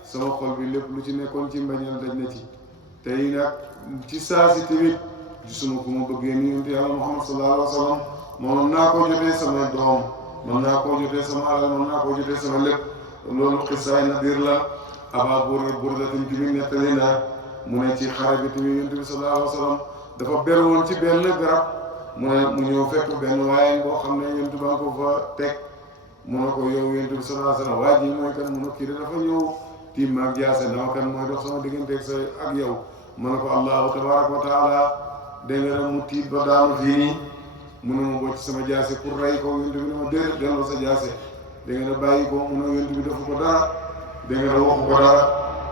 sama xol bi lépp lu ci nekkoon ci mbañal daj na ci tey nag ci saa si tamit gisuma ku ma bëggee ni Yonent yàlla Muhammad sallallahu alayhi wa sallam moom naa koo jotee sama doom mën naa koo jotee sama alal mën naa koo jotee sama lépp loolu xisaay Nadir la Abaa Burda tamit nettali na mu ne ci xare bi tamit Yonent bi sallallahu alayhi wa sallam dafa ber woon ci benn garab mu ne mu ñëw fekk benn waaye boo xam ne Yonent ba ko fa teg mu ne ko yow Yonent bi sallallahu alayhi wa sallam waa ji mooy kan mu ne kii dafa ñëw tiim maag jaase dama kan mooy dox sama digganteeg sa ak yow mu ne ko allahu tabaraka wa taala dégg nga mu tiit ba daanu fii nii mu ne ma bocc sama jaase pour rey ko Yonent bi ne ma déedéet delloo sa jaase dégg nga bàyyi ko mu ne Yonent bi defu ko dara dégg nga waxu ko dara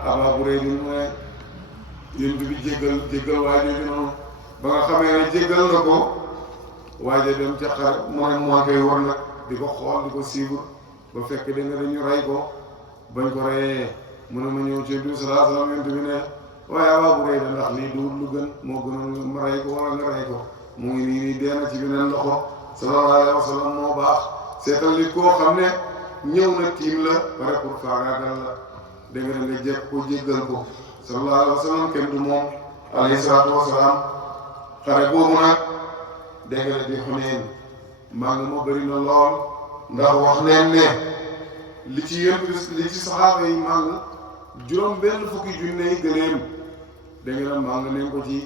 Abaa Burayda mu ne Yonent bi jéggal waaye jooju noonu ba nga xamee ne jéggal na ko waaye dem ca xare mu ne moo koy war nag di ko xool di ko suivre ba fekk dégg nga dañu rey ko bañ ko reyee mu ne ma ñëw ci Yonent bi sallallahu alayhi wasallam Yonent bi ne waaye Abaa Burayda ndax lii du lu gën moo gënoon ma rey ko wala nga rey ko mu ngi nii dee na ci beneen loxo sallallahu alayhi wasallam moo baax seetal nit koo xam ne ñëw na tiim la pare pour faagaagal la dégg nga nga jekk ko jéggal ko sallallahu alayhi wasallam kenn du moom alayhi salaatu wasalaam xare boobu nag dégg nga di Xunayn maa ngi ma bëri na lool ndax wax neen ne li ci saxaaba yi maa ngi juróom benn fukki junne yi gëléem dégg nga maa ngi neen ko ci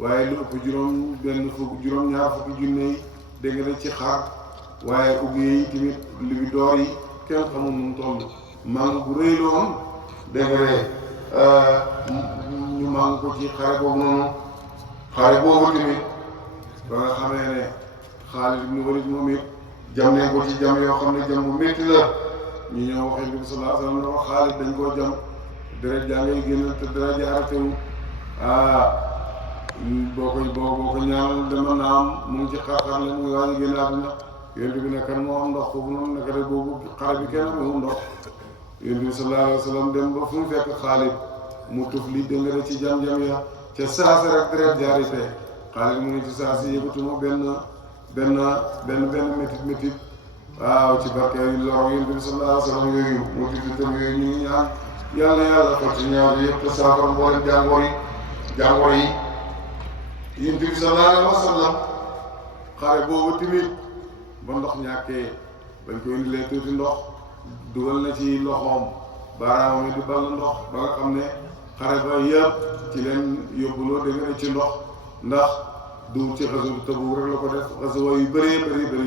waaye lu ëpp juróom ñaar fukki junne yi dégg nga ci xar waaye ubbi yi tamit li bi door yi kenn xamul nu mu toll màng bu rëy loon dégg nga ñu màng ko ci xare boobu noonu xare boobu tamit ba nga xamee ne Xaalid ibn Walid moom it jam nañ ko ci jam yoo xam ne jam bu métti la ñu ñëw wax Yonent bi sallallahu alayhi wasallam ne wax Xaalid dañ koo jam deret jaa ngay génn te dara jaaratewu boo ko ñaanal dama naam mu ngi ci xaaxaar la mu ngi waaj a génn àdduna Yonent bi ne kan moo am ndox foofu noonu naka de boobu xare bi kenn amul ndox Yonent bi sallallahu alayhi wasallam dem ba fu mu fekk Xaalid mu tuf li dëngëre ci jam-jam ya ca saasi rek deret jaari fee Xaalid mu ngi ci saasi yëgatuma benn métit waaw ci barke yu loro Yonent bi sallallahu alayhi wasallam yooyu moo tuddi tam yooyu ñu ngi ñaan yàlla ko ci ñaar yëpp te saafara mboolem jàngoro yi Yonent bi sallallahu alayhi wasallam xare boobu tamit ba ndox ñàkkee bañ ko indilee tuuti ndox dugal na ci loxoom baaraamam yi di ball ndox ba nga xam ne xare ba yëpp ci leen yóbbuloo dégg nga ci ndox ndax du ci xasu Tabuk rek la ko def xasuwa yu bëri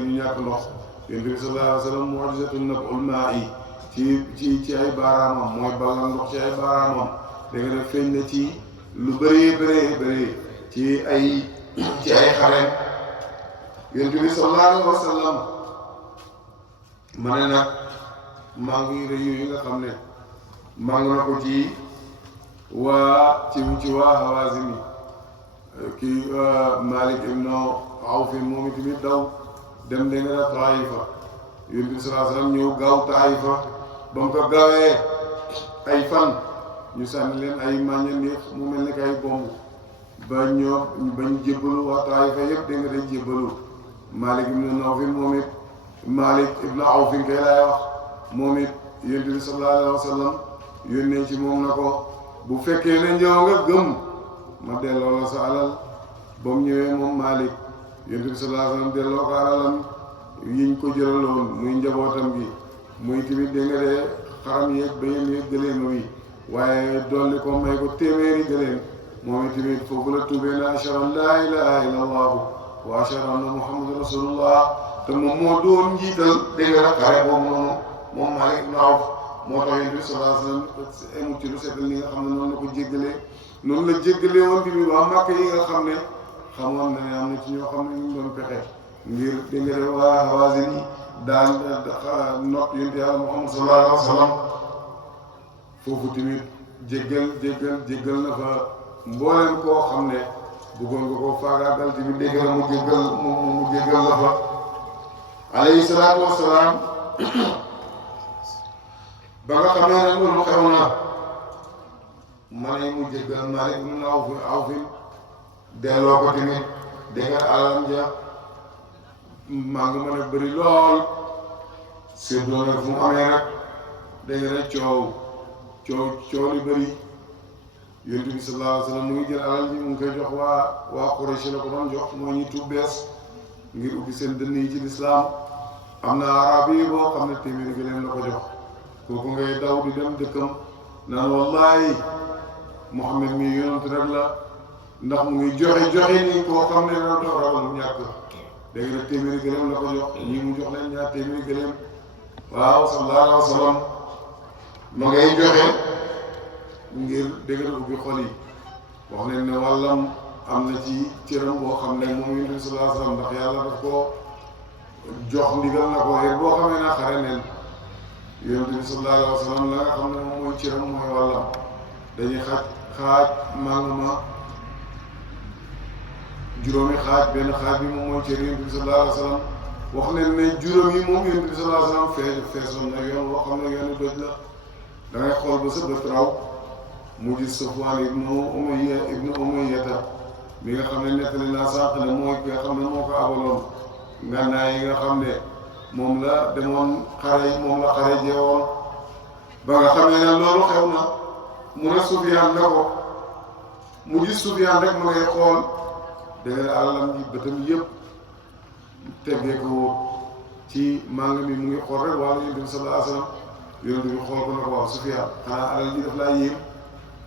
ñu ñàkk ndox Yonent bi sallallahu alayhi wasallam mu'jizatun nab'ul maa'i ci ay baaraamam mooy ballal ndox ci ay baaraamam dégg nga feeñ na ci lu bëri ci ay xareem Yonent bi sallallahu alayhi wasallam ma ne nag maa ngi rëy yooyu nga xam ne maa ngi na ko ci waa Hawazin yi kii Malik ibn Awf moom itamit daw dem dégg nga Taifa yonent bi sallallahu alayhi wasallam ñëw gaaw Taayfa ba mu ko gaawee ay fan ñu sànni leen ay màññeen mu mel ni kay bomb ba bañ jébbalu waa Taayfa yëpp dégg nga dañ jébbalu Malik ibn Nawf moom it Malik ibn Awf kay laay wax moom it yonent bi sallallahu alayhi wasallam yónnee ci moom na ko bu fekkee ne ñëw nga gëm ma delloo la sa alal ba mu ñëwee moom Malik yonent bi sallallahu alayhi wasallam delloo ko alalam yiñ ko jëraloon muy njabootam gi muy tamit dégg nga de xaram yeeg bëyam yeeg gëléem wi waaye dolli ko may ko téeméeri gëléem moom tamit foofu la tuubee na ashhadu an laa ilaaha illallah wa ashhadu anna muhammadan rasulullah te moom moo doon njiital dégg nga xare boobu noonu moom Malik ibn Awf moo tax yonent bi sallallahu alayhi wasallam amul ci lu seetal li nga xam ne noonu la ko jéggalee noonu la jéggalee woon tamit waa Màkka yi nga xam ne xamoon na ne am na ci ñoo xam ne ñu doon pexe ngir dégg nga de waa Hawaazin yi daan not yonent Yàlla Muhammad sallallahu alayhi wasallam foofu tamit jéggal na fa mbooleem koo xam ne bëggoon nga koo faagaagal tamit dégg na mu jéggal la fa alayhi salaatu wassalaam ba nga xamee ne loolu xew na ma ne mu jéggal Maalik ibn Awf delloo ko tamit dégg nga alalam ja maa ngi mën a bëri lool séddoo nag fu mu amee rek dégg nga ne coow li bëri yonent bi sallallahu alayhi wasallam mu ngi jël alal ji mu ngi koy jox waa Quraysh la ko doon jox mooy ñi tuub bees ngir ubbi seen dënn yi ci lislaam am na arab yi boo xam ne téeméeri gëléem la ko jox kooku ngay daw di dem dëkkam naan wallahi Muhammad mi yonent rek la ndax mu ngi joxe nii koo xam ne loolu doo ragal mu ñàkk dégg nga téeméeri gëléem la ko jox ñii mu jox leen ñaar téeméeri gëléem waaw sallallahu alayhi wasallam ma ngay joxe ngir dégg nga ubbi xol yi wax leen ne wàllam am na ci cëram boo xam ne moom yonent bi sallallahu alayhi wasallam ndax yàlla daf ko jox ndigal na ko yéen boo xamee naa xare neen yonent bi sallallahu alayhi wasallam la nga xam ne moom mooy cëram mooy wàllam dañuy xaaj mànguma juróomi xaaj benn xaaj bi moom mooy cër yonent bi sallallahu alayhi wasallam wax leen ne juróom yi moom yonent bi sallallahu alayhi wasallam feesoon na yoon boo xam ne yoonu doj la da ngay xool ba sa bët raw mu gis Safwaan ibnu Umayyata mi nga xam ne nettali naa sànq ne mooy ki nga xam ne moo ko abaloon ngànnaay yi nga xam ne moom la demoon xare yi moom la xare jeewoon ba nga xam ne loolu xew na mu ne Sufyaan na ko mu gis Sufyaan rek ma ngay xool dégg nga alalam ji bëtam yëpp teggee ko ci màng mi mu ngi xool rek wàllu yonent bi sallallahu alayhi wasallam yonent bi xool ko na ko waaw Sufyaan xanaa alal ji daf laa yéem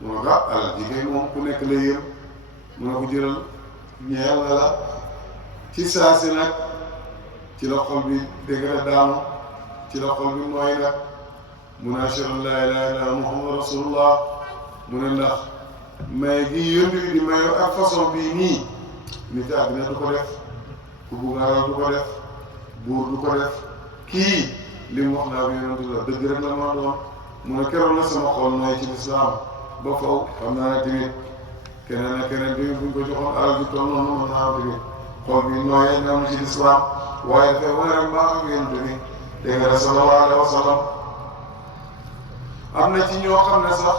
mu ne ko alal ji kay moom ku nekk la yéem mu ne ko jëlal ñeel na la ci saa si nag ci la xol bi dégg nga daanu ci la xol bi nooy nag mu ne ashhadu an laa ilaaha illallaah muhammadu rasulullah mu ne ndax may gi yónni bi di mayoo ak façon bii nii nit àddina du ko def ku bugg alal du ko def buur du ko def kii li mu wax naa bi yonentu la dëgg rek la ma doon mu ne keroog la sama xol nooy ci lislaam ba faw xam naa ne tamit keneen ak keneen tamit buñ ko joxoon alal bi toll noonu mën naa am tamit xol bi nooyee ñoom ci lislaam waaye dafay wane rek mbaax ak yonent bi dégg nga sallallahu alayhi wa sallam am na ci ñoo xam ne sax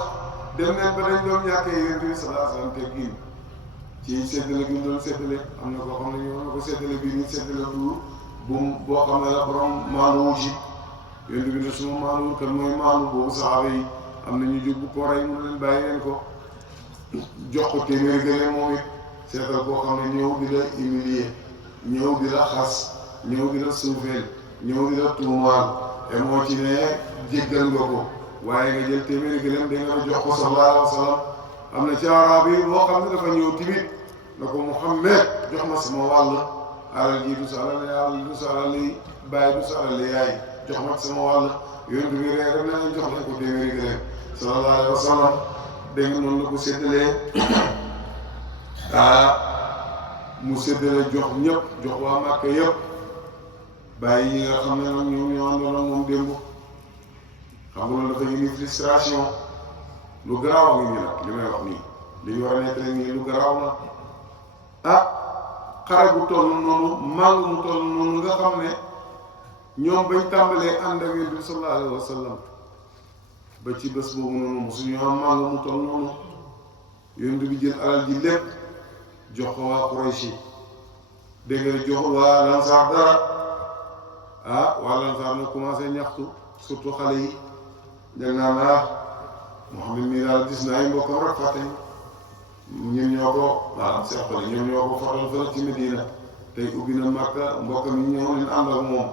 dem neen ba dañ doon ñàkkee yonent bi sallallahu alayhi wa sallam te giin ci séddale gi mu doon séddale am na koo xam ne ñoo na ko séddale bii nit séddale bu boo xam ne la borom maanu wu ci yonent bi ne suma maanuwul kan mooy maanu boobu saxaaba yi am na ñu jóg bu ko rey mu leen bàyyi leen ko jox ko téeméeri gëléem moom it seetal koo xam ne ñëw di la humilier ñëw di la xas ñëw di la suufeel ñëw di la tuumaal te moo ci ne jéggal nga ko waaye nga jël téeméeri gëléem da nga jox ko sallallahu alayhi wa sallam am na ci araab yi boo xam ne dafa ñëw timit na ko Muhammad jox ma sama wàll alal ji du sa alal yàlla du sa alal bàyyi du sa alal yaay jox ma sama wàll yonent bi rek rek nañ jox leen ko téeméeri gëléem sallallahu alayhi wa sallam dégg nga noonu la ko séddalee mu séddale jox ñëpp jox waa Màkka yëpp bàyyi ñi nga xam ne nag ñoom ñoo àndoon moom démb xam nga loolu dafa indi frustration lu garaaw a ngi nii nag li may wax nii li ñu war a nettali nii lu garaaw na xare bu toll noonu màng mu toll noonu nga xam ne ñoom bañ tàmbalee ànd ak yonent bi sallallahu alayhi wa sallam ba ci bés boobu noonu mosuñu am màngo mu toll noonu yonent bi jël alal ji lépp jox ko waa Quraysh dégg nga jox waa Lansaar dara waa Lansaar na commencé ñaxtu surtout xale yi dégg naa Muhammad mii daal gis naa ay mbokkam rek fàtte ñun ñoo ko seen xol yi ñoom ñoo ko faral fële ci Medina tey ubbi na Makka mbokkam yi ñëw leen ànd ak moom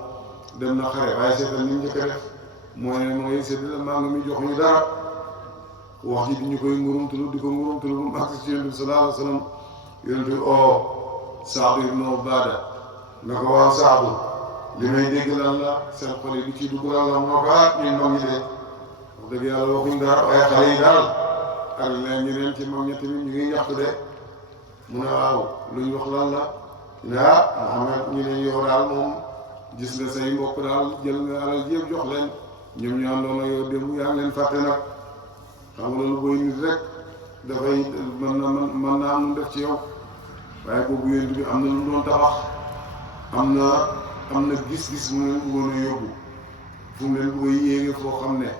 dem na xare waaye seetal ni mu njëkk a def mooy séddale maa ngi muy jox ñu dara wax ji di ñu koy ngurumtulu di ko ngurumtulu bu mu agsi ci yonent bi sallallahu alayhi wa sallam yonent bi Saadu ibn Ubaada na ko waaw Saadu li may dégg lan la seen xol yi du ci dugg lan la moo ko ñun mag ñi de wax dëgg yàlla waxuñ dara waaye xale yi daal ak leen ñeneen ci mag ñi tamit ñu ngi ñaxtu de mu ne waaw luñ wax lan la ne Muhammad ñu ne yow daal moom gis nga say mbokk daal jël nga alal ji yëpp jox leen ñoom ñu àndoon ak yow démb yaa ngi leen fàtte nag xam nga loolu booy nit rek dafay mën naa am lu def ci yow waaye boobu yonent bi am na lu mu doon tabax am na gis-gis mu leen bëggoon a yóbbu fu mu leen bëgg a yéege foo xam ne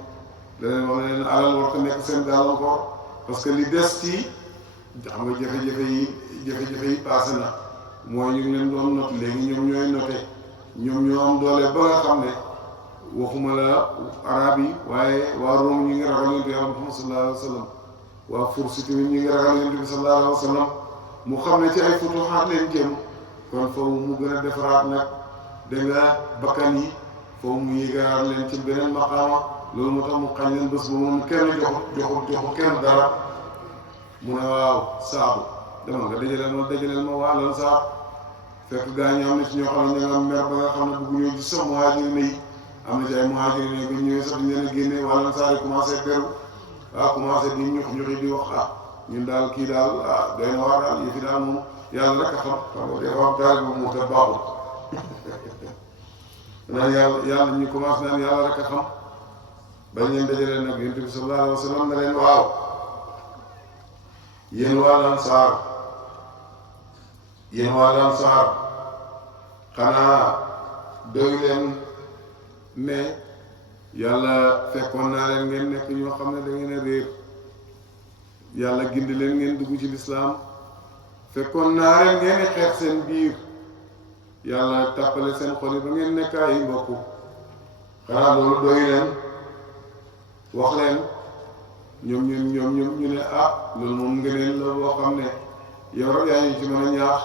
da leen wax ne leen alal war ko nekk seen gàllankoor parce que li des ci xam nga jafe-jafe yi passé na mooy ñu ngi leen doon not léegi ñoom ñooy noté ñoom ñoo am doole ba nga xam ne waxuma la arab yi waaye waa Rome ñu ngi ragal yonent bi Muhammad sallallahu alayhi wa sallam waa Furs tamit ñu ngi ragal yonent bi sallallahu alayhi wa sallam mu xam ne ci ay futuhaat leen jëm kon foofu mu gën a defaraat nag dégg nga bakkan yi foofu mu yéegaraat leen ci beneen maqaama loolu moo tax mu xañ leen bés ba moom kenn joxu kenn dara mu ne waaw Saabu dama nga dajaleel ma waa Lansaar fekk gaa ñi am na ci ñoo xam ne ña nga mer ba nga xam ne bëgg ñoo gis sax muhaajiriin yi am na ci ay muhaajiriin yi ba ñëwee sax dañu leen a génne waa Lansaar yi commencé beru commencé di ñuxi di wax ñun daal kii daal doy na waar daal yëfi daal moom yàlla rek a xam nga des fois daal bi mu te baaxul naan yàlla ñu commencé naan yàlla rek a xam bañ leen dajalee nag yonent bi sallallahu alayhi wa sallam ne leen waaw yéen waa Lansaar xanaa doy leen ne yàlla fekkoon naa leen ngeen nekk ñoo xam ne da ngeen a réer yàlla gindi leen ngeen dugg ci lislaam fekkoon naa leen ngeen xeex seen biir yàlla tàppale seen xol yi ba ngeen nekk ay mbokk xanaa loolu doy leen wax leen ñoom ñu ne loolu moom ngëneel la boo xam ne yow rek yaa ñu ci mën a ñaax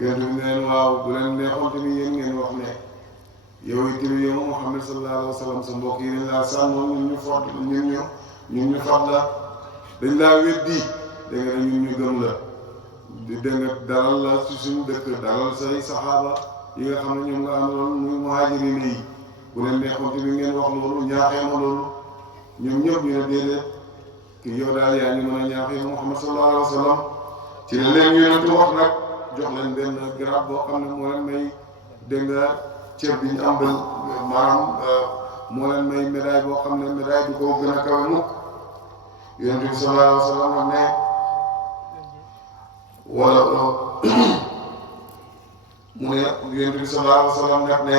yonent bi ne leen waaw bu leen neexoon tamit yéen ngeen wax ne yow itamit yow Muhammad sallallahu alayhi wa sallam sa mbokk yi dañ laa sànnoon ñun ñu fat la dañ laa weddi dégg nga ñun ñu gëm la dégg nga dalal la ci suñu dëkk dalal say saxaaba yi nga xam ne ñoom nga àndaloon muy muhaajiriin yi bu leen neexoon tamit ngeen wax loolu ñaaxee ma loolu ñoom ñëpp ñu ne déedéet kii yow daal yaa ñu mën a ñaax yow Muhammad sallallahu alayhi wa sallam ci la leen yonentu wax nag jox leen benn grade boo xam ne moo leen may dégg nga cër bi ñu am ba maanaam moo leen may médaille boo xam ne médaille bi ko gën a kawe mukk yonent bi sallallahu alayhi wa sallam wax ne wala mu ne yonent bi sallallahu alayhi wa sallam def ne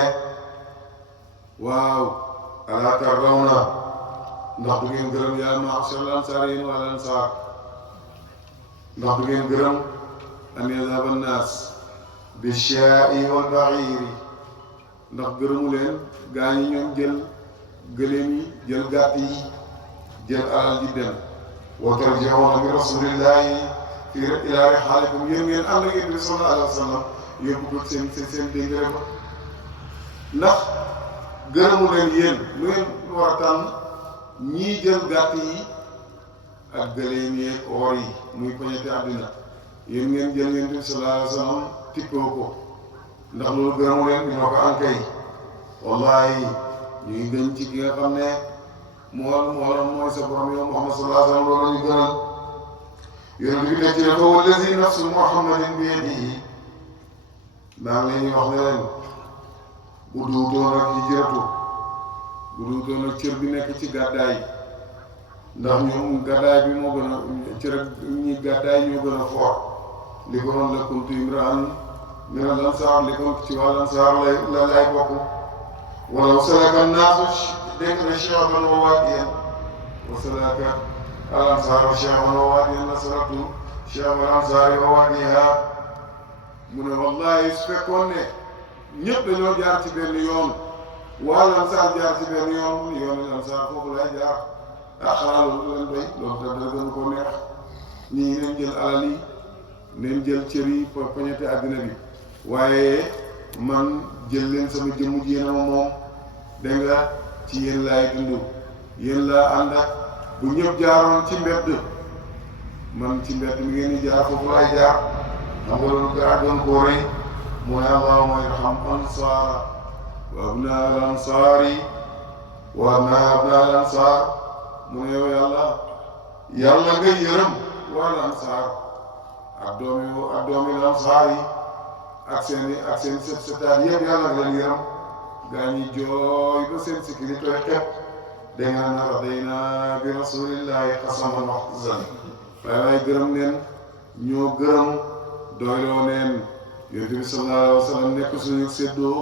waaw alaa tardawna ndax du ngeen gërëm yaa ma'shar al-ansaar yéen waa Ansaar ndax du ngeen gërëm an yazhaba an-naas bi-shaa'i wal-ba'iiri ndax gërëmu leen gaa ñi ñoom jël gëléem yi jël gàtt yi jël alal ji dem wa tarji'uuna bi rasuulillaahi ilaa rihaalikum yéen ngeen ànd ak Yonent bi sallallahu alayhi wa sallam yóbbu ko seen déngëre ba ndax gërëmu leen yéen lu ngeen war a tànn ñii jël gàtt yi ak gëléem yi ak oor yi muy poñeti àddina yéen ngeen jël Yonent bi sallallahu alayhi wa sallam tippoo ko ndax loolu gërëmu leen ñoo ko ankay wallahi ñu ngi gën ci ki nga xam ne mooy sa borom yow Muhammad sallallahu alayhi wa sallam loolu ñu gënal yonent bi teg ci dafa wallazi nafsu Muhammadin bi yadihi maa ngi leen ñu wax ne leen bu duutoon ak hijratu bu duutoon ak cër bi nekk ci gàddaay ndax ñoom gàddaay bi moo gën a cër ñi gàddaay ñoo gën a foor li ko doon la kuntu imra'an minal ansaar li ko ci wàll ansaar lay bokk walaw salaka naasu dégg na shi'ban wa waadiyan wa salaka al ansaaru shi'ban wa waadiyan la salaktu shi'ba al ansaari wa waadiha mu ne wallahi su fekkoon ne ñëpp dañoo jaar ci benn yoon waa lansaar jaar ci benn yoon yoonu lansaar foofu lay jaar xanaa loolu leen doy loolu te dara gënu ko neex ñii neen jël alal yi neen jël cër yi poñete àddina bi waaye man jël leen sama jëmm ji yéen a ma moom dégg nga ci yéen laay dund yéen laa ànd ak bu ñëpp jaaroon ci mbedd man ci mbedd mi ngeen di jaar foofu laay jaar xam nga loolu gaa doon koo rëy mooy allahumma irham ansaara wa abnaa al ansaari wa abnaa al ansaar mu ne yow yàlla nga yërëm waa al ansaar ak doomi al ansaar yi ak seen sëtaat yëpp yàlla nga leen yërëm gaa ñi jooy ba seen sikki di tooy xepp da nga na radayna bi rasulillahi qasaman mahzan waaye gërëm neen ñoo gërëm doyloo neen yonent bi sallallahu alayhi wa sallam nekk suñu séddoo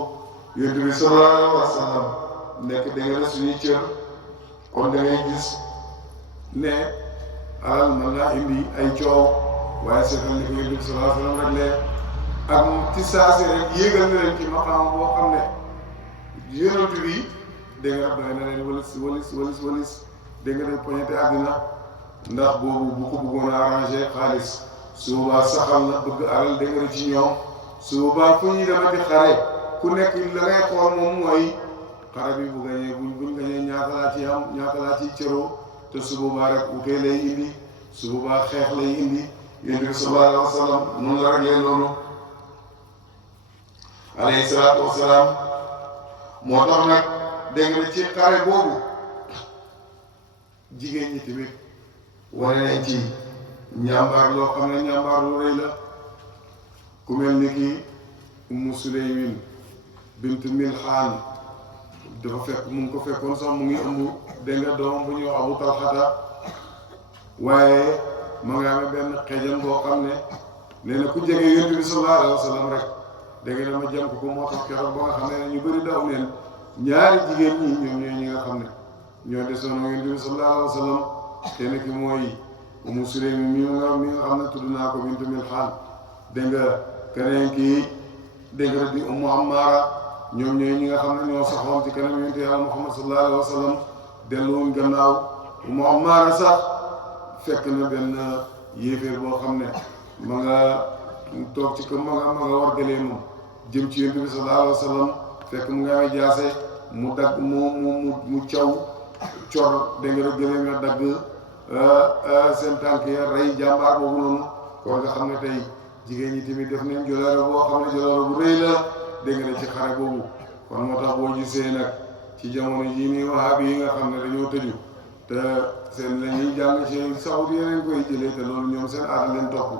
yonent bi sallallahu alayhi wa sallam nekk da nga suñuy cër kon da ngay gis ne alal mën naa indi ay coow waaye seetal ni ko yonent bi sallallahu alayhi wa sallam rek lee ak ci saasi rek yéegal na leen ci maqaam boo xam ne yonent bi dégg nga doy na leen walis dégg nga def poñete àddina ndax boobu bu ko bëggoon a arrangé xaalis su boobaa saxal na bëgg alal dégg nga ci ñoom su boobaa fu ñuy demati xare ku nekk la ngay xool moom mooy xare bi bu gañee buñ gañee ñaata laa ci am ñaata laa ci cëroo te su boobaa rek utee lay indi su boobaa xeex lay indi yonent bi sallallahu alayhi wa sallam noonu la réglé loolu alayhi salaatu wa salaam moo tax nag dégg nga ci xare boobu jigéen ñi tamit wane nañ ci njàmbaar loo xam ne njàmbaar lu rëy la ku mel ni ki Ummu Suleymin bint Milhaan dafa fekk mu ngi ko fekkoon sax mu ngi ëmb dégg nga doomam bu ñuy wax Abu Talxata waaye ma nga amee benn xejam boo xam ne nee na ku jege Yonent bi sallallahu alayhi wa sallam rek dégg nga dama jëm ko moo tax keroog ba nga xam ne ñu bëri daw neen ñaari jigéen ñi ñoom ñooy ñi nga xam ne ñoo desoon Yonent bi sallallahu alayhi wa sallam kenn ki mooy Ummu Suleymin mi nga xam ne tudd naa ko bintu Milhaan dégg nga keneen kii dégg nga di Ummu Ammaara ñoom ñooy ñi nga xam ne ñoo saxoon ci kanam Yonent Yàlla Muhammad sallallahu alayhi wa sallam delluwuñ gannaaw Ummu Ammaara sax fekk na benn yéeféer boo xam ne ma nga toog ci ko ma nga war gëleemam jëm ci Yonent bi sallallahu alayhi wa sallam fekk mu nga amee jaase mu dagg mu caw cor dégg nga gëleem ya dagg seen tànk ya rey jàmbaar boobu noonu kon nga xam ne tey jigéen ñi tamit def nañ joloore boo xam ne joloore bu rëy la dégg nga ci xare boobu kon moo tax boo gisee nag ci jamono jii nii wahabi yi nga xam ne dañoo tëju te seen la ñuy jàng ci saudi yeneen koy jëlee te loolu ñoom seen aada leen topp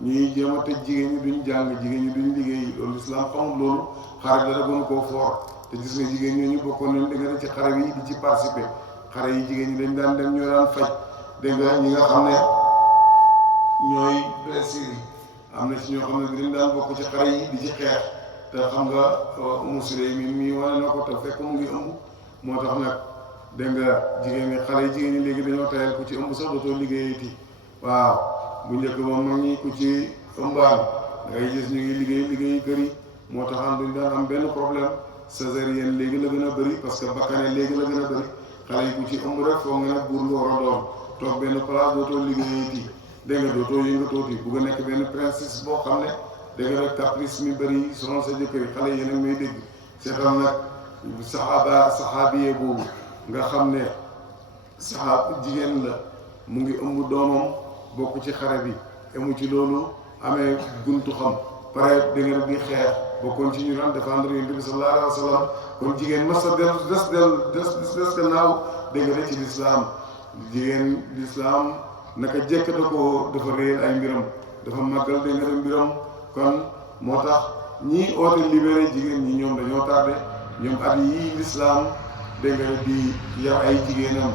ñuy jéem a tëj jigéen ñi duñ jàng jigéen ñi duñ liggéey loolu islam xamul loolu xare dara gënu koo foor te gis nga jigéen ñooñu bokkoon nañ dégg nga ci xare bi di ci participer xare yi jigéen ñi dañ daan dem ñoo daan faj dégg nga ñi nga xam ne ñooy blessure yi am na ci ñoo xam ne dañ daan bokk ci xare yi di ci xeex te xam nga Ummu Suleymin mi wane na ko te fekk mu ngi ëmb moo tax nag dégg nga jigéen ñi xale yi jigéen ñi léegi dañoo tayal ku ci ëmb sax dootoo liggéeyati waaw bu njëkk ba mag ñi ku ci ëmbaan da ngay gis ñu ngi liggéey kër yi moo taxam duñ daan am benn problème césarienne léegi la gën a bëri parce que bakkane léegi la gën a bëri xale yi ku ci ëmb rek foo nga ne buur nga war a doon toog benn place dootoo liggéeyati dégg nga dootoo yëngatooti bu nga nekk benn princesse boo xam ne dégg nga rek caprice mi bëri sonal sa jëkkër yi xale yéen a may dégg seetal nag saxaabiye boobu nga xam ne jigéen la mu ngi ëmb doomam bokk ci xare bi emu ci loolu amee guntu xam pare dégg nga di xeex bokkoon ci ñu daan défendre Yonent bi sallallahu alayhi wa sallam kon jigéen mas a des gannaaw dégg nga ci lislaam jigéen lislaam naka jekk dafa réer ay mbiram dafa màggal dégg nga mbiram kon moo tax ñii oote libéré jigéen ñi ñoom dañoo tardé ñoom at yii lislaam dégg nga di yar ay jigéenam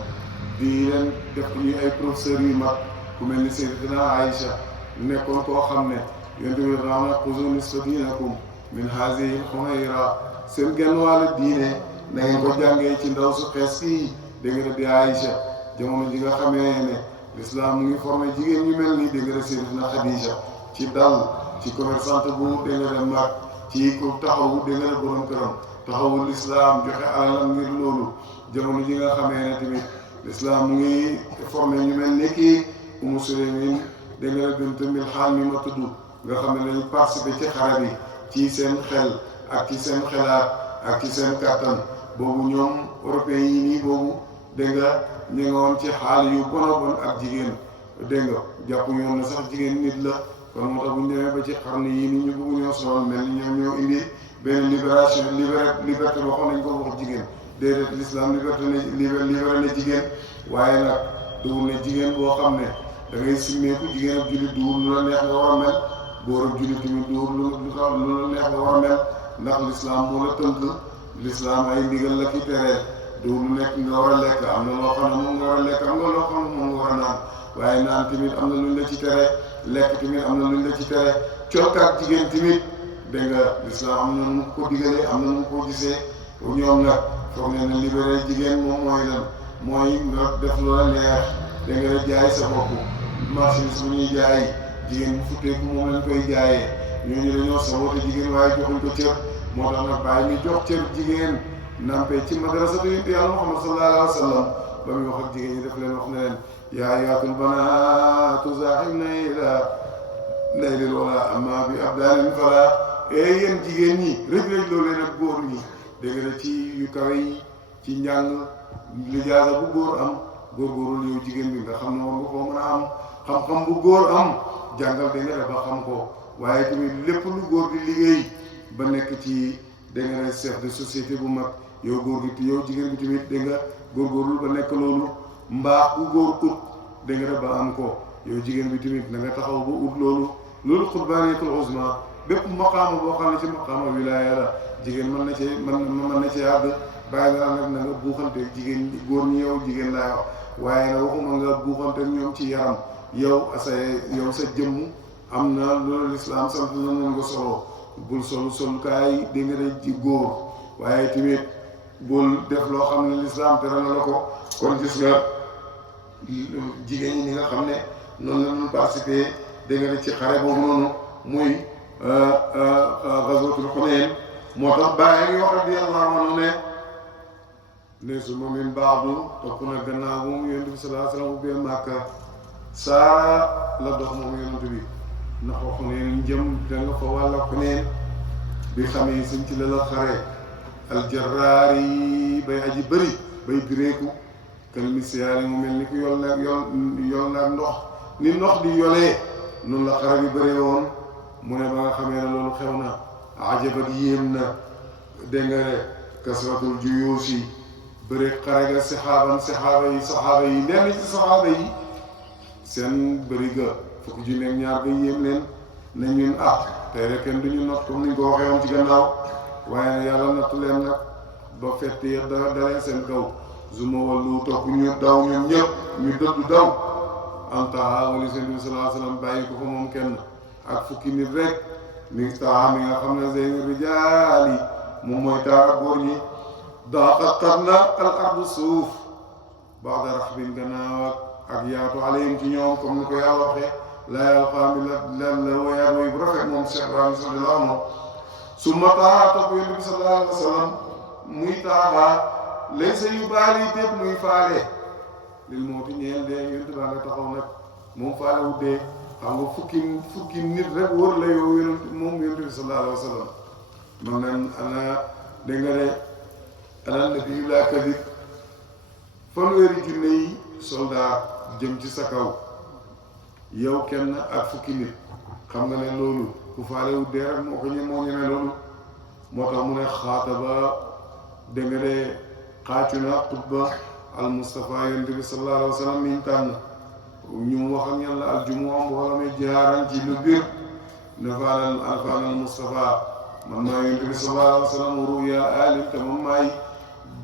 di leen def ñuy ay professeurs yu mag ku mel ni Sayyidatina Aïcha nekkoon koo xam ne Yonent bi daana xuzu nisfa diinakum min hazihi al-humayra seen genn wàllu diine na ngeen ko jàngee ci ndaw su xees kii dégg nga di Aïcha jamono ji nga xamee ne l'islam mu ngi formé jigéen ñu mel nii dégg nga Sayyidatuna Khadija ci dal ci commerçante bu dégg nga mag ci ku taxawu dégg nga borom këram taxawu l'islam joxe alalam ngir loolu jamono ji nga xamee ne tamit l'islam mu ngi formé ñu mel ni kii Umu Suleymin dégg nga bint Milhaan mi ma tudd nga xam ne dañu participé ci xare bi ci seen xel ak ci seen xelaat ak ci seen kàttan boobu ñoom européens yi nii boobu dégg nga ñu nga woon ci xaal yu bon a bon ak jigéen dégg nga jàpp ñoom ne sax jigéen nit la kon moo tax bu ñu demee ba ci xarnu yi nii ñu bëgg ñoo sonal mel ni ñoom ñoo indi benn libération liberté waxoon nañ ko wax jigéen déedéet l'islam libéré na jigéen waaye nag duwul ne jigéen boo xam ne da ngay simmeeku jigéen ak jullit duwul lu la neex nga war a mel góor ak jullit tamit duwul lu la neex nga war a mel ndax l'islam moo la tënk l'islam ay ndigal la ki teree duwul lu nekk nga war a lekk am na loo xam ne moom nga war a lekk am na loo xam ne moom nga war a naan waaye naan tamit am na luñ la ci tere lekk tamit am na luñ la ci tere cokkaat jigéen tamit dégg nga l'islam am na nu ko digalee am na nu ko gisee ñoom nag foog ne libéré jigéen moom mooy lan mooy nga def loola neex dégg nga jaay sa bopp marchandise bu ñuy jaay jigéen bu futteeku moom lañ koy jaayee ñooñu dañoo saboote jigéen waaye joxuñ ko cër moo tax nag bàyyi mi jox cër jigéen nampé ci madrasatu yàlla Muhammad sallallahu alayhi wa sallam ba muy wax ak jigéen ñi def leen wax ne leen yaa ayyuhal banaatu zaahibna ilaa naylil walaa amma bi abdaanin falaa yéen jigéen ñi rëj-rëj loo leen ak góor ñi dégg nga ci yu kawe yi ci njàng lijaasa bu góor am góorgóorlu yow jigéen bi nga xam ne war nga koo mën a am xam-xam bu góor am jàngal dégg nga dafa xam ko waaye tamit lépp lu góor di liggéey ba nekk ci dégg nga chef de société bu mag yow góor gi yow jigéen bi tamit dégg nga góorgóorlu ba nekk loolu mbaax bu góor ut dégg nga ba am ko yow jigéen bi tamit na nga taxaw ba ut loolu xutbaaniyatul uzma bépp maqaama boo xam ne ci maqaama wilaaya la jigéen mën na cee àgg bàyyi nga nag na nga buuxante jigéen góor ñi yow jigéen laay wax waaye nag waxuma nga buuxante ñoom ci yaram yow sa jëmm am na loolu lislaam sant na mun nga solo bul solukaay di nga de ci góor waaye tamit bul def loo xam ne lislaam tere na la ko kon gis nga jigéen ñi ni nga xam ne noonu la ñu participé dégg nga ci xare boobu noonu muy ghazwatul Hunayn moo tax bàyyi ngi wax radiyallahu anhu ne suma min baadu topp na gannaaw moom yonent bi sallallahu alayhi wa sallam ubbee Màkka saa la dox moom yonent bi ndax wax Hunayn jëm da nga fa wàlla Hunayn bi xamee suñ ci la la xare aljarraar yi bay aji bëri bay bireeku kal misyaar yi mu mel ni ku yol naag ndox ni ndox di yolee noonu la xare bi bëree woon mu ne ba nga xamee ne loolu xew na ajabat yéem na dégg nga kasratul juyuus yi bëri xare ga saxaaba yi lenn ci saxaaba yi seen bëri ga fukki junne ak ñaar ba yéem leen ne ñun tey rek kenn duñu not comme niñ ko waxee woon ci gannaaw waaye yàlla nattu leen nag ba fett ya daleen seen kaw zuma wallu topp ñu daw ñun ñëpp ñu dëddu daw antaha wali seen bi sallallahu alayhi wasallam bàyyi ko fa moom kenn ak fukki nit rek mi taha mi nga xam ne zeyni rijaali moom mooy taara góor ñi daqat xat na al ardu suuf ba'da raxbin gannaaw ak yaatu alayhim ci ñoom comme ni ko yàlla waxee laa yalqaa mi la wayaat way bu rafet moom Cheikh Ibrahima sallallahu alayhi wa sallam summa taha topp yonent bi sallallahu alayhi wa sallam muy taha laysa yu baali dépp muy faale lil mawti ñeel dee yonent baa nga taxaw nag moom faale wu dee xam nga fukki nit rek wër la yow moom yonent bi sallallahu alayhi wa sallam man nan ana dégg nga ne ana nabiyyu laa kadib fanweeri junne yi soldat jëm ci sa kaw yow kenn ak fukki nit xam nga ne loolu ku faale wu dee rek moo ñeme loolu moo tax mu ne xaataba dégg nga de xaacu na xutba al Mustafa yonent bi sallallahu alayhi wa sallam miñ tànn ñu wax ak ñan la aljumuwa mbooloo mi jihaaran ci lu biir ne faanal al Mustafa man maa yonent bi sallallahu alayhi wa sallam ruya alim te moom maay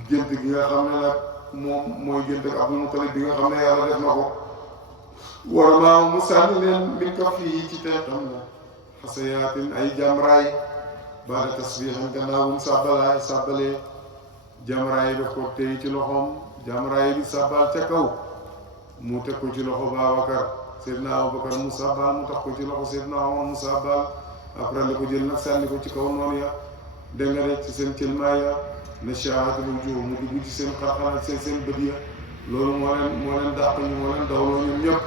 gént gi nga xam ne nag moom mooy gént ak Abdul Mutalib bi nga xam ne yàlla def na ko war maa mu sànni leen min ko fii ci tey xam na xasayaatin ay jamraay baada tasbiixam gannaaw bu mu sàbbalee jamra yi daf ko téye ci loxoom jamra yi di sabbal ca kaw mu teg ko ci loxo Babacar Seydina Aboubacar mu sabbal mu tax ko ci loxo Seydina Omar mu sabbal après la ko jël nag sànni ko ci kaw noonu ya dégg nga de ci seen cëlmaay ya na shaahatul wujuh mu dugg ci seen xarxar seen bët ya loolu moo leen dàq ñu moo leen dawloo ñun ñëpp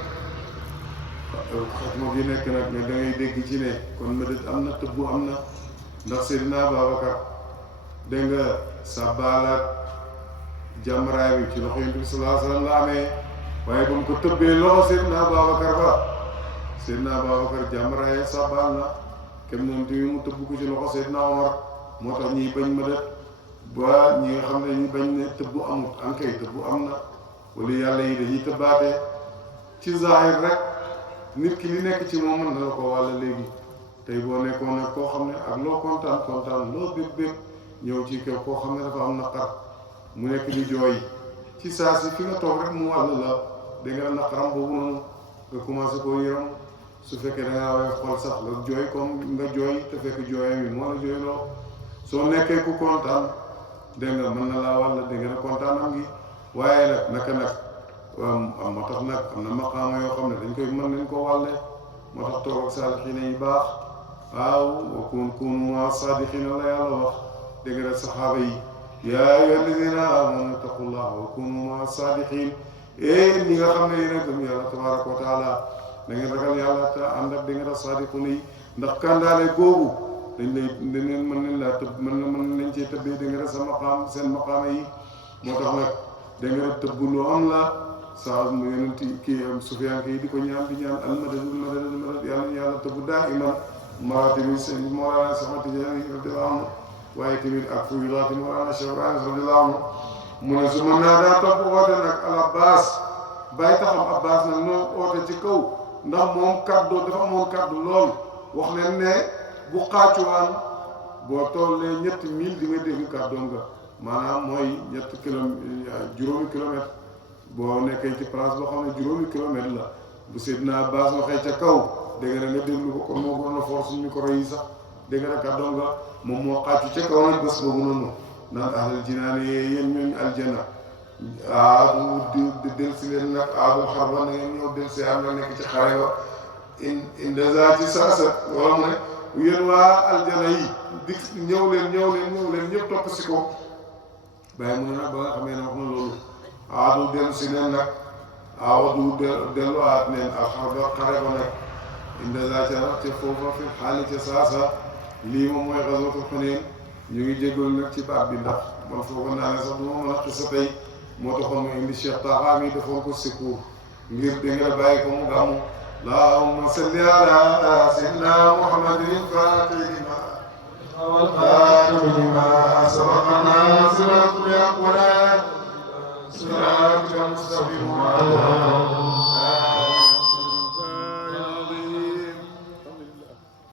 xatma bi nekk nag mais da ngay dégg ci ne kon mëdët am na tëbbu am na ndax Seydina Babacar dégg nga sàbbaalaat jamraay bi ci loxo Yonent bi sallallahu alayhi wa sallam la amee waaye ba mu ko tëbbee loxo Seydina Babacar ba Seydina Babacar jamraay sàbbaal na kem noonu tamit mu tëbb ko ci loxo Seydina Omar moo tax ñiy bañ mëdët ba ñi nga xam ne ñu bañ ne tëbbu amut ankay tëbbu am na wala yàlla yi dañuy tëbbaate ci zahir rek nit ki li nekk ci moom mën na la ko wàll léegi tey boo nekkoon nag koo xam ne ak loo kontaan loo bég ñëw ci kaw koo xam ne dafa am naqar mu nekk di jooy ci saa si fi nga toog rek mu wàll la da nga naqaram boobu noonu nga commencé koo yëram su fekkee da ngaa woy xool sax nga jooy comme nga jooy te fekk jooyam yi moo la jooyloo soo nekkee ku kontaan dégg nga mën na laa wàll dégg nga kontaanam gi waaye nag moo tax nag am na maqaama yoo xam ne dañ koy mën nañ ko wàlle moo tax toog ak saalixiina yi baax waaw wa kun ma saadiqiina la yàlla wax dégg nga saxaaba yi yaa ayyuha alladina amanu taqullaha wa kunu ma saadiqiin ñi nga xam ne yéen a gëm yàlla tabaraka wa taala da ngeen ragal yàlla te ànd ak da ngeen a saadiquuna yi ndax kàndaale googu dañ leen mën nañ laa tëb mën nañ cee tëbbee da ngeen a sa maqaam seen maqaama yi moo tax nag da ngeen a tëbb lu am la saa mu yonent kii Sufyaan yi di ko ñaan di ñaan almadad yàlla tëbb daa iman maraati bi seen Mawlaana Seex Tijaan radiyallaahu anhu waaye tamit ak fu wilaati Mawlaana Cheikh Ibrahima radiyallaahu anhu mu ne su ma naa daa topp oote nag al Abbaas bàyyi taxam Abbaas nag noo oote ci kaw ndax moom kàddu dafa amoon kàddu lool wax leen ne bu xaacuwaan boo tollee ñetti mille di nga dégg kàddoom nga maanaam mooy juróomi kilomètre boo nekkee ci place boo xam ne juróomi kilomètre la bu Seydina Abbaas waxee ca kaw dégg nga déglu ko kon moo gënoon a force micro yi sax dégg nga kàddoom nga moom moo xàccu ca kaw nag bés boobu noonu naan ahlal jinaan yéen ñooñu aljana di del si leen nag aadul xar ba na ngeen ñëw del si am na nekk ci xare ba indesa ci saasa wala mu ne yéen waa aljana yi di ñëw leen ñëpp topp si ko bàyyi mu ne nag ba nga xamee ne wax na loolu aadu dellu si leen nag aawadu delluwaat neen ak xare ba nag indesa ca nag ca foofa fi xaali ca saasa lii moom mooy xaswatul Xunayn ñu ngi jégalu nag ci baat bi ndax man foogoon naa ne sax du ma mën a xisa tey moo taxoon ma indi Cheikh Taha mi defoon ko secours ngir da nga bàyyi ko mu gàmmu allahumma salli ala sayyidina Muhammadin al-Fatihi lima wal khatimi lima sabaqana siratal aqwam siratal mustaqim